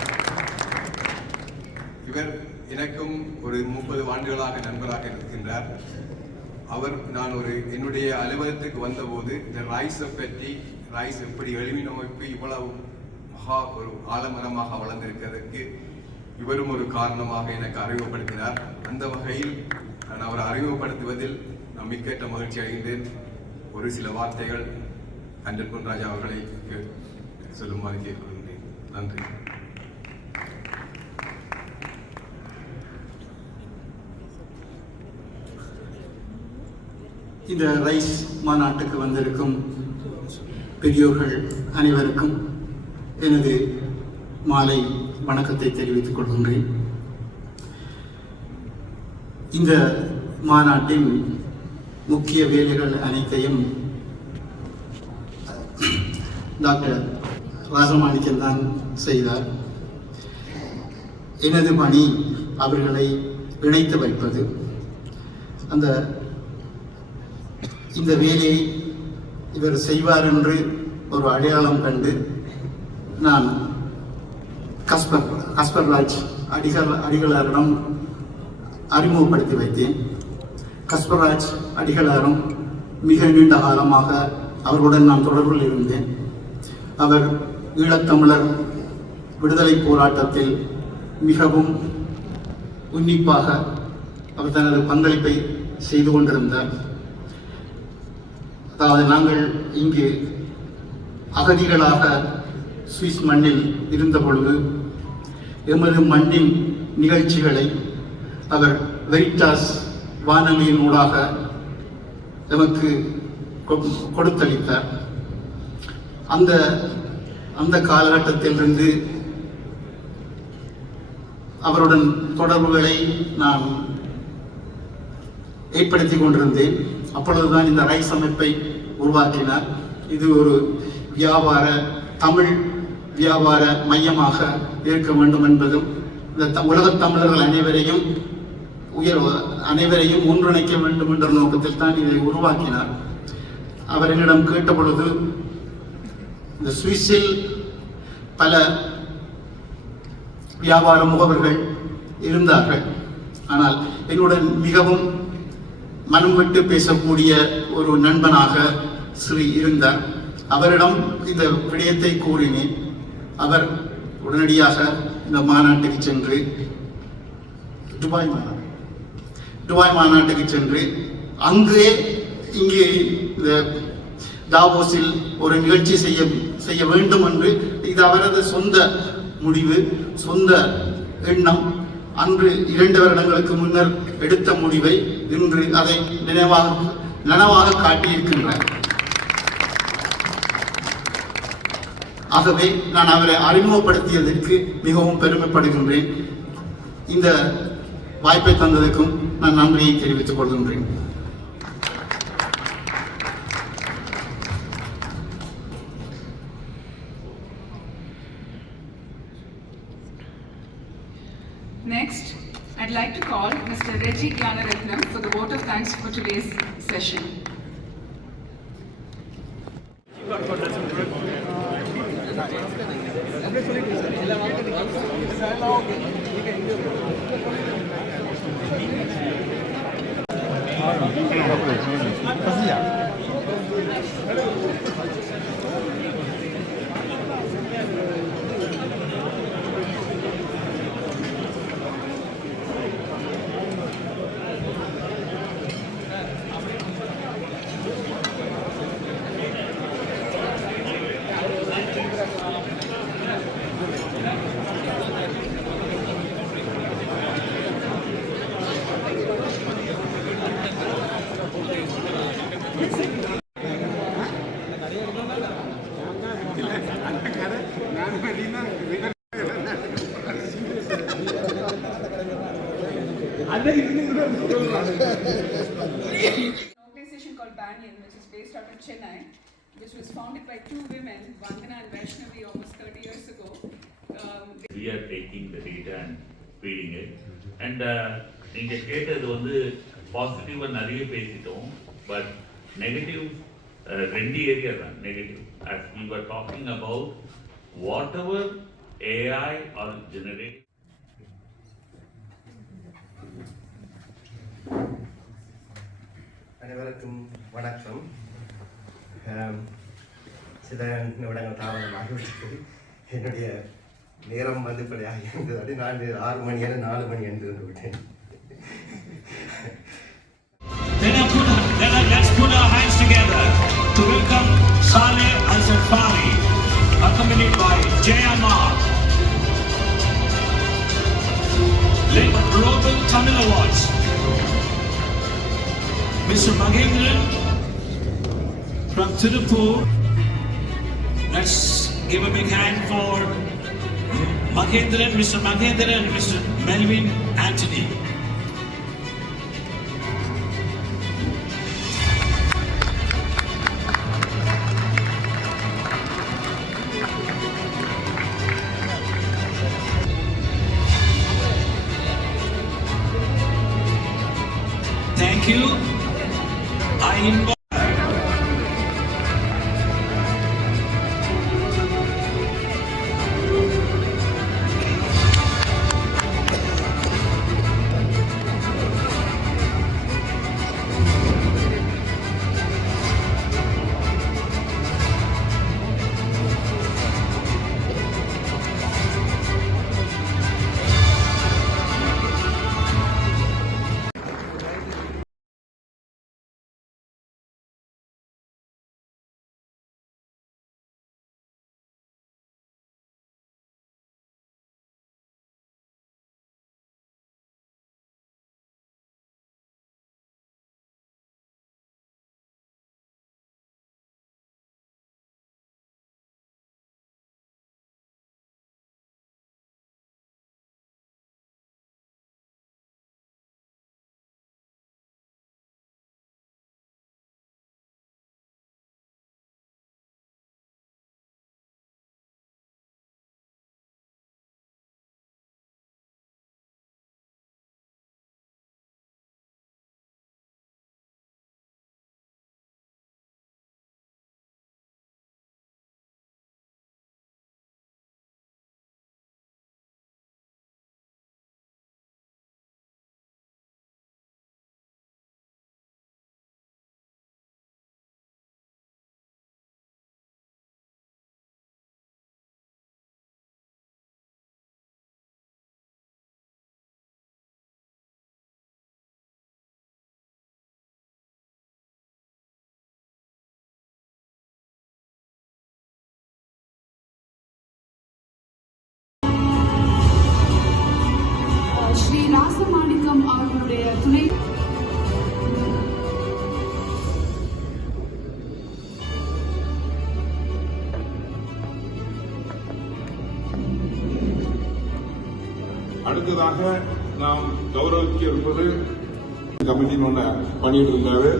இவர் எனக்கும் ஒரு 30 ஆண்டுகளாக நண்பராக இருக்கின்றார். நான் என்னுடைய அலுவலகத்துக்கு வந்தபோது இந்த ரைஸை பற்றி, ரைஸ் எப்படி எளிமை அமைப்பு இவ்வளவு ஒரு ஆலமரமாக வளர்ந்திருக்கிறதுக்கு இவரும் ஒரு காரணமாக எனக்கு அறிமுகப்படுத்தினார். அந்த வகையில் நான் அவரை அறிமுகப்படுத்துவதில் நான் மிக்க மகிழ்ச்சி அடைகின்றேன். ஒரு சில வார்த்தைகள் அண்டன் பொன்ராஜா அவர்களை சொல்லுமாறு கேட்கின்றேன். நன்றி. இந்த ரைஸ் மாநாட்டுக்கு வந்திருக்கும் பெரியோர்கள் அனைவருக்கும் எனது மாலை வணக்கத்தை தெரிவித்துக் கொள்கின்றேன். இந்த மாநாட்டின் முக்கிய வேலைகள் அனைத்தையும் டாக்டர் ராஜமாணிக்கன் தான் செய்தார். எனது பணி அவர்களை இணைத்து வைப்பது. இந்த வேலையை இவர் செய்வார் என்று ஒரு அடையாளம் கண்டு நான் கஸ்பர்ராஜ் அடிகளாரிடம் அறிமுகப்படுத்தி வைத்தேன். கஸ்பர்ராஜ் அடிகளாரும் மிக நீண்ட காலமாக அவருடன் நான் தொடர்பில் இருந்தேன். அவர் ஈழத்தமிழர் விடுதலை போராட்டத்தில் மிகவும் உன்னிப்பாக அவர் தனது பங்களிப்பை செய்து கொண்டிருந்தார். அதாவது நாங்கள் இங்கு அகதிகளாக சுவிஸ் மண்ணில் இருந்த பொழுது எமது மண்ணின் நிகழ்ச்சிகளை அவர் வெரிட்டாஸ் வானொலியின் ஊடாக எமக்கு கொடுத்தளித்தார். அந்த காலகட்டத்திலிருந்து அவருடன் தொடர்புகளை நான் ஏற்படுத்தி கொண்டிருந்தேன். அப்பொழுதுதான் இந்த ரைஸ் அமைப்பை உருவாக்கினார். இது ஒரு தமிழ் வியாபார மையமாக இருக்க வேண்டும் என்பதும் இந்த உலகத் தமிழர்கள் அனைவரையும் ஒன்றிணைக்க வேண்டும் என்ற நோக்கத்தில் தான் இதை உருவாக்கினார். அவர் என்னிடம் கேட்ட பொழுது இந்த சுவிஸில் பல வியாபார முகவர்கள் இருந்தார்கள். ஆனால் என்னுடன் மிகவும் மனம் விட்டு பேசக்கூடிய ஒரு நண்பனாக ஸ்ரீ இருந்தார். அவரிடம் இந்த விடயத்தை கூறினேன். அவர் உடனடியாக இந்த மாநாட்டுக்கு சென்று துபாய் மாநாட்டுக்கு சென்று இங்கே இந்த தாவோஸில் ஒரு நிகழ்ச்சி செய்ய வேண்டும் என்று இது அவரது சொந்த முடிவு, சொந்த எண்ணம். அன்று 2 வருடங்களுக்கு முன்னர் எடுத்த முடிவை இன்று அதை நனவாக காட்டியிருக்கின்றார். ஆகவே நான் அவரை அறிமுகப்படுத்தியதற்கு மிகவும் பெருமைப்படுகின்றேன். இந்த வாய்ப்பை தந்ததற்கும் நான் நன்றியை தெரிவித்துக் கொள்கின்றேன். Next, I'd like to call Mr. Reggie Gyanaratnam for the vote of thanks for today's session. Organization called Banyan, which is based out of Chennai, which was founded by 2 women, Vandana and Vaishnavi, almost 30 years ago. We are taking the data and feeding it. And நீங்க கேட்டது வந்து பாசிட்டிவா நிறைய பேசிட்டோம், but negative 2 area தான் negative. As we were talking about whatever AI or generated. அனைவருக்கும் வணக்கம். சில நிமிடங்கள் தாமதமாகிவிட்டது. என்னுடைய நேரம் வந்து பிழையாக இருந்தது. நான் 6 மணி 4 மணி என்று விட்டேன். Let's put our hands together to welcome Saleh Al-Zafari, accompanied by Jayamar. Global Tamil Awards. Mr. Maghendran from Tirupur. Let's give a big hand for Maghendran, Mr. Maghendran and Mr. Melvin Anthony. Thank you. I invite அடுத்ததாக நாம் கௌரவிக்க இருப்பது கமிட்டின்னு ஒன்று பண்ணிட்டு இருந்தாரு.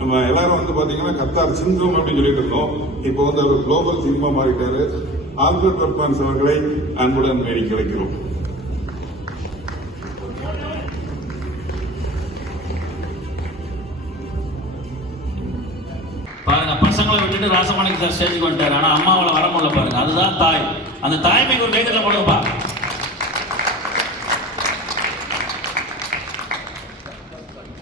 நம்ம எல்லாரும் வந்து பாத்தீங்கன்னா கத்தார் சிங்கம் அப்படின்னு சொல்லிட்டு இருந்தோம். இப்போ வந்து அவர் குளோபல் சிங்கமா மாறிட்டாரு. ஆல்பர்ட் பர்பான்ஸ் அவர்களை அன்புடன் வேடிக்கை வைக்கிறோம். பாருங்க, பசங்களை விட்டுட்டு ராசமாணிக்கு சார் ஸ்டேஜுக்கு வந்துட்டாரு. ஆனா அம்மாவால வர முடியல பாருங்க. அதுதான் தாய். அந்த தாய்மைக்கு ஒரு கைதல போடுங்கப்பா.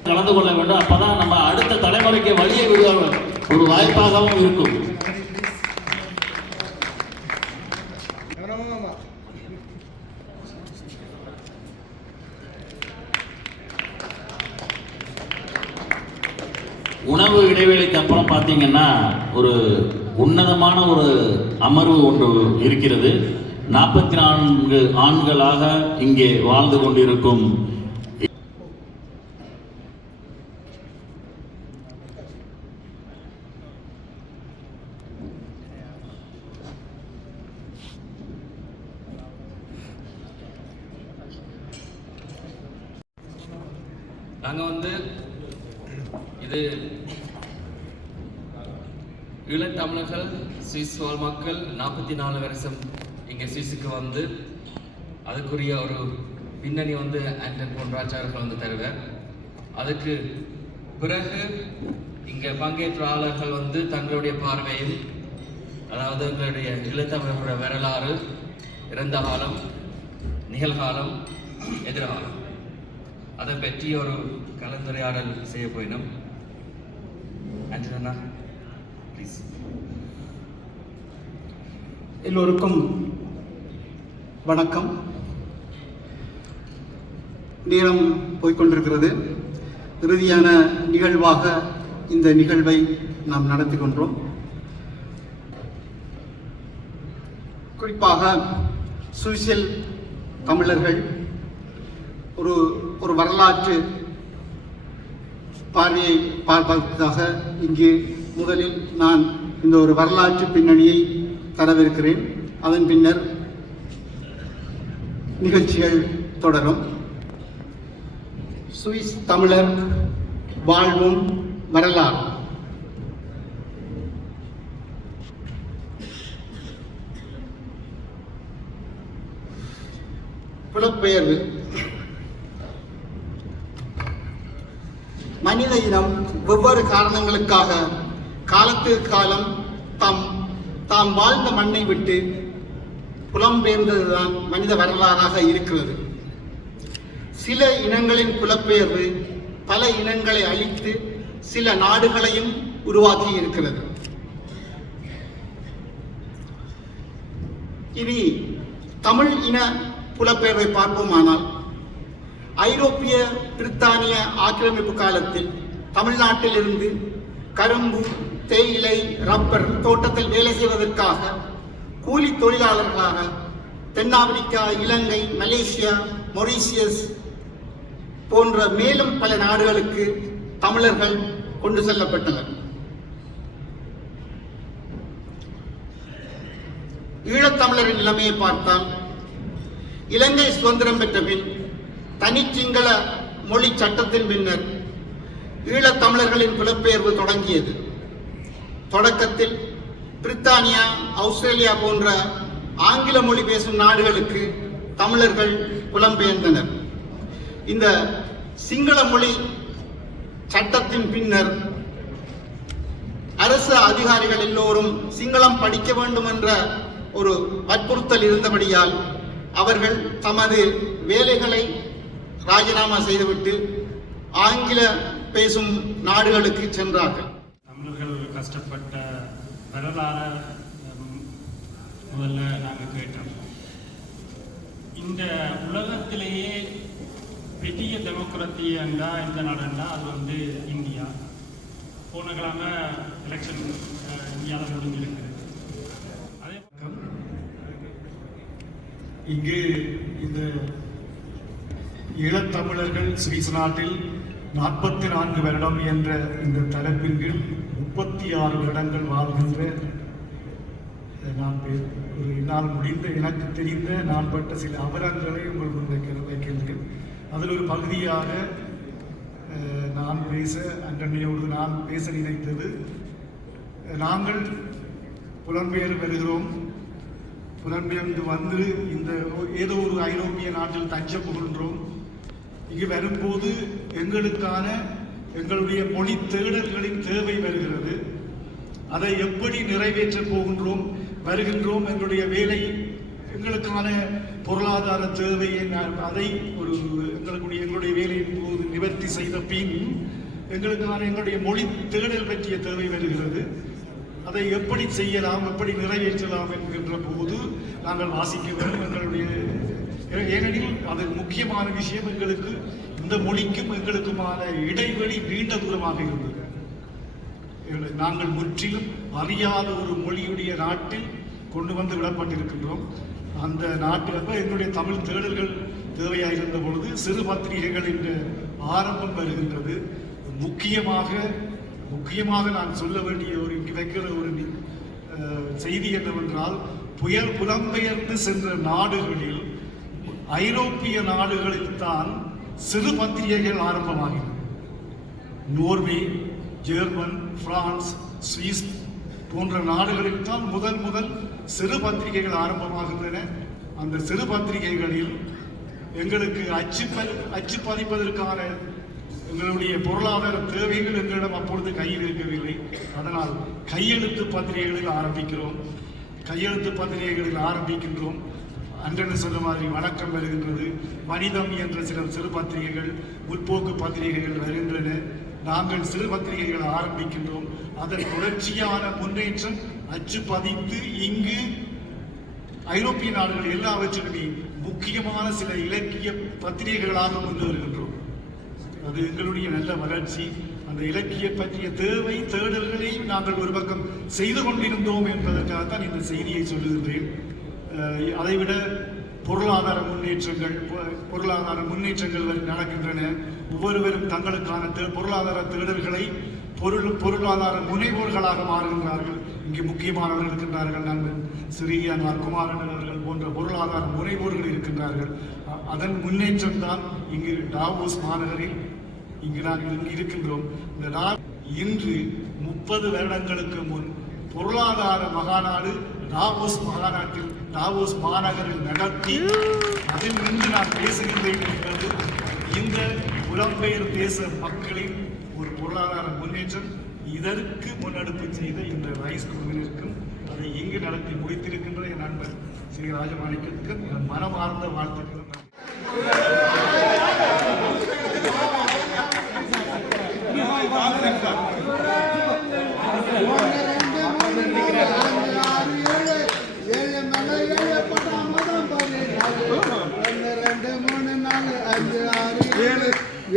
கலந்து கொள்ள வேண்டும். அப்பதான் நம்ம அடுத்த தலைமுறைக்கு வழியை விடுவார்கள். ஒரு வாய்ப்பாகவும் இருக்கும். உணவு இடைவேளைக்கு அப்புறம் பார்த்தீங்கன்னா ஒரு உன்னதமான ஒரு அமர்வு ஒன்று இருக்கிறது. 44 ஆண்களாக இங்கே வாழ்ந்து கொண்டிருக்கும் நாங்கள் வந்து இது ஈழத்தமிழர்கள் சுவிஸ் வாழ் மக்கள் 44 வருஷம் இங்கே சுவிஸுக்கு வந்து அதுக்குரிய ஒரு பின்னணி வந்து ஆண்டன் பொன்ராஜார்கள் வந்து தருவார். அதுக்கு பிறகு இங்கே பங்கேற்றாளர்கள் வந்து தங்களுடைய பார்வையில், அதாவது எங்களுடைய ஈழத்தமிழர்களுடைய வரலாறு, இறந்த காலம், நிகழ்காலம், எதிர்காலம், அதை பற்றி ஒரு கலந்துரையாடல் செய்ய போயினோம். Antenna please. எல்லோருக்கும் வணக்கம். நேரம் போய்கொண்டிருக்கிறது. இறுதியான நிகழ்வாக இந்த நிகழ்வை நாம் நடத்தி கொண்டோம். குறிப்பாக சுவிஸில் தமிழர்கள் ஒரு வரலாற்று பார்வையை பார்ப்பதற்காக இங்கே முதலில் நான் இந்த ஒரு வரலாற்று பின்னணியை தரவிருக்கிறேன். அதன் பின்னர் நிகழ்ச்சிகள் தொடரும். சுவிஸ் தமிழர் வாழ்வும் வரலாறு. புலப்பெயர்வு. மனித இனம் வெவ்வேறு காரணங்களுக்காக காலத்துக்கு காலம் தாம் வாழ்ந்த மண்ணை விட்டு புலம்பெயர்ந்ததுதான் மனித வரலாறாக இருக்கிறது. சில இனங்களின் புலப்பெயர்வு பல இனங்களை அழித்து சில நாடுகளையும் உருவாக்கி இருக்கிறது. இனி தமிழ் இன புலப்பெயர்வை பார்ப்போமானால், ஐரோப்பிய பிரித்தானிய ஆக்கிரமிப்பு காலத்தில் தமிழ்நாட்டில் இருந்து கரும்பு, தேயிலை, ரப்பர் தோட்டத்தில் வேலை செய்வதற்காக கூலி தொழிலாளர்களாக தென்னாப்பிரிக்கா, இலங்கை, மலேசியா, மொரீசியஸ் போன்ற மேலும் பல நாடுகளுக்கு தமிழர்கள் கொண்டு செல்லப்பட்டனர். ஈழத்தமிழரின் நிலைமையை பார்த்தால், இலங்கை சுதந்திரம் பெற்ற பின் தனிச்சிங்கள மொழி சட்டத்தின் பின்னர் ஈழத்தமிழர்களின் புலப்பெயர்வு தொடங்கியது. தொடக்கத்தில் பிரித்தானியா, ஆஸ்திரேலியா போன்ற ஆங்கில மொழி பேசும் நாடுகளுக்கு தமிழர்கள் புலம்பெயர்ந்தனர். இந்த சிங்கள மொழி சட்டத்தின் பின்னர் அரசு அதிகாரிகள் எல்லோரும் சிங்களம் படிக்க வேண்டும் என்ற ஒரு வற்புறுத்தல் இருந்தபடியால் அவர்கள் தமது வேலைகளை ராஜினாமா செய்துவிட்டு ஆங்கில பேசும் நாடுகளுக்கு சென்றார்கள். தமிழர்கள் கஷ்டப்பட்ட வரலாறு முதல்ல நாங்கள் கேட்டோம். இந்த உலகத்திலேயே பெரிய டெமோக்ரஸி என்றால் எந்த நாடுன்னா அது வந்து இந்தியா. போன கிழமை எலெக்ஷன் இந்தியாவில் முடிஞ்சிருக்குது. அதே இங்கு இந்த ஈழத்தமிழர்கள் சுவிஸ் நாட்டில் 44 வருடம் என்ற இந்த தலைப்பின் கீழ் 36 வருடங்கள் வாழ்கின்ற நாம் என்னால் முடிந்த எனக்கு தெரிந்த நான் பட்ட சில அபராதங்களை உங்கள் முன் வைக்கின்றேன். அதில் ஒரு பகுதியாக நான் பேச நினைத்தது, நாங்கள் புலம்பெயர் வருகிறோம், புலம்பெயர்ந்து வந்து இந்த ஏதோ ஒரு ஐரோப்பிய நாட்டில் தஞ்சம் புகின்றோம். இங்கு வரும்போது எங்களுடைய மொழி தேடல்களின் தேவை வருகிறது. அதை எப்படி நிறைவேற்றப் போகின்றோம் வருகின்றோம். எங்களுடைய வேலை, எங்களுக்கான பொருளாதார தேவையை அதை எங்களுடைய வேலையின் போது நிவர்த்தி செய்த பின் எங்களுடைய மொழி தேடல் பற்றிய தேவை வருகிறது. அதை எப்படி செய்யலாம், எப்படி நிறைவேற்றலாம் என்கின்ற போது நாங்கள் வாசிக்க வேண்டும். ஏனெனில் அது முக்கியமான விஷயம். எங்களுக்கு இந்த மொழிக்கும் எங்களுக்குமான இடைவெளி நீண்ட தூரமாக இருந்தது. நாங்கள் முற்றிலும் அறியாத ஒரு மொழியுடைய நாட்டில் கொண்டு வந்து விடப்பட்டிருக்கின்றோம். அந்த நாட்டில் எங்களுடைய தமிழ் தேடல்கள் தேவையாக இருந்த பொழுது சிறு பத்திரிகைகள் என்ற ஆரம்பம் வருகின்றது. முக்கியமாக நான் சொல்ல வேண்டிய இங்கு வைக்கிற ஒரு செய்தி என்னவென்றால், புலம்பெயர்ந்து சென்ற நாடுகளில், ஐரோப்பிய நாடுகளில் தான் சிறு பத்திரிகைகள் ஆரம்பமாகின. நோர்வே, ஜெர்மன், பிரான்ஸ், சுவிஸ் போன்ற நாடுகளில் தான் முதல் சிறு பத்திரிகைகள் ஆரம்பமாகின்றன. அந்த சிறு பத்திரிகைகளில் எங்களுக்கு அச்சு பதிப்பதற்கான எங்களுடைய பொருளாதார தேவைகள் எங்களிடம் அப்பொழுது கையில் இருக்கவில்லை. அதனால் கையெழுத்து பத்திரிகைகளில் ஆரம்பிக்கின்றோம். அன்றென்று சொன்ன மாதிரி வணக்கம் வருகின்றது, மனிதம் என்ற சில சிறு பத்திரிகைகள், முற்போக்கு பத்திரிகைகள் வருகின்றன. நாங்கள் சிறு பத்திரிகைகள் ஆரம்பிக்கின்றோம். அதன் தொடர்ச்சியான முன்னேற்றம் அச்சு பதித்து இங்கு ஐரோப்பிய நாடுகள் எல்லாவற்றிலுமே முக்கியமான சில இலக்கிய பத்திரிகைகளாக கொண்டு வருகின்றோம். அது எங்களுடைய நல்ல வளர்ச்சி. அந்த இலக்கிய பற்றிய தேடல்களை நாங்கள் ஒரு பக்கம் செய்து கொண்டிருந்தோம் என்பதற்காகத்தான் இந்த செய்தியை சொல்லுகின்றேன். அதைவிட பொருளாதார முன்னேற்றங்கள் நடக்கின்றன. ஒவ்வொருவரும் தங்களுக்கான பொருளாதார தேடல்களை பொருளாதார முனைவோர்களாக மாறுகின்றார்கள். இங்கே முக்கியமானவர்கள் இருக்கின்றார்கள். நண்பன் சிறியார் குமாரன் அவர்கள் போன்ற பொருளாதார முனைவோர்கள் இருக்கின்றார்கள். அதன் முன்னேற்றம் தான் இங்கு டாவோஸ் மாநகரில் நாங்கள் இருக்கின்றோம். இந்த இன்று 30 வருடங்களுக்கு முன் பொருளாதார மகாநாடு டாவோஸ் மாநகரில் நடத்தி அதில் நின்று நான் பேசுகின்றேன் என்பது இந்த புலம்பெயர் தேச மக்களின் ஒரு பொருளாதார முன்னேற்றம். இதற்கு முன்னெடுப்பு செய்த இந்த ரைஸ் குழுவினருக்கும் அதை இங்கு நடத்தி முடித்திருக்கின்ற என் நண்பர் ஸ்ரீ ராஜமாணிக்கத்துக்கும் என் மனமார்ந்த வாழ்த்துக்களும்.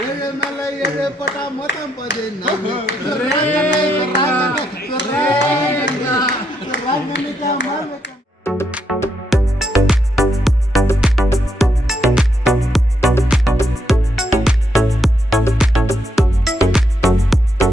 ஏழு மேல ஏழு பட்டா மொத்தம் 14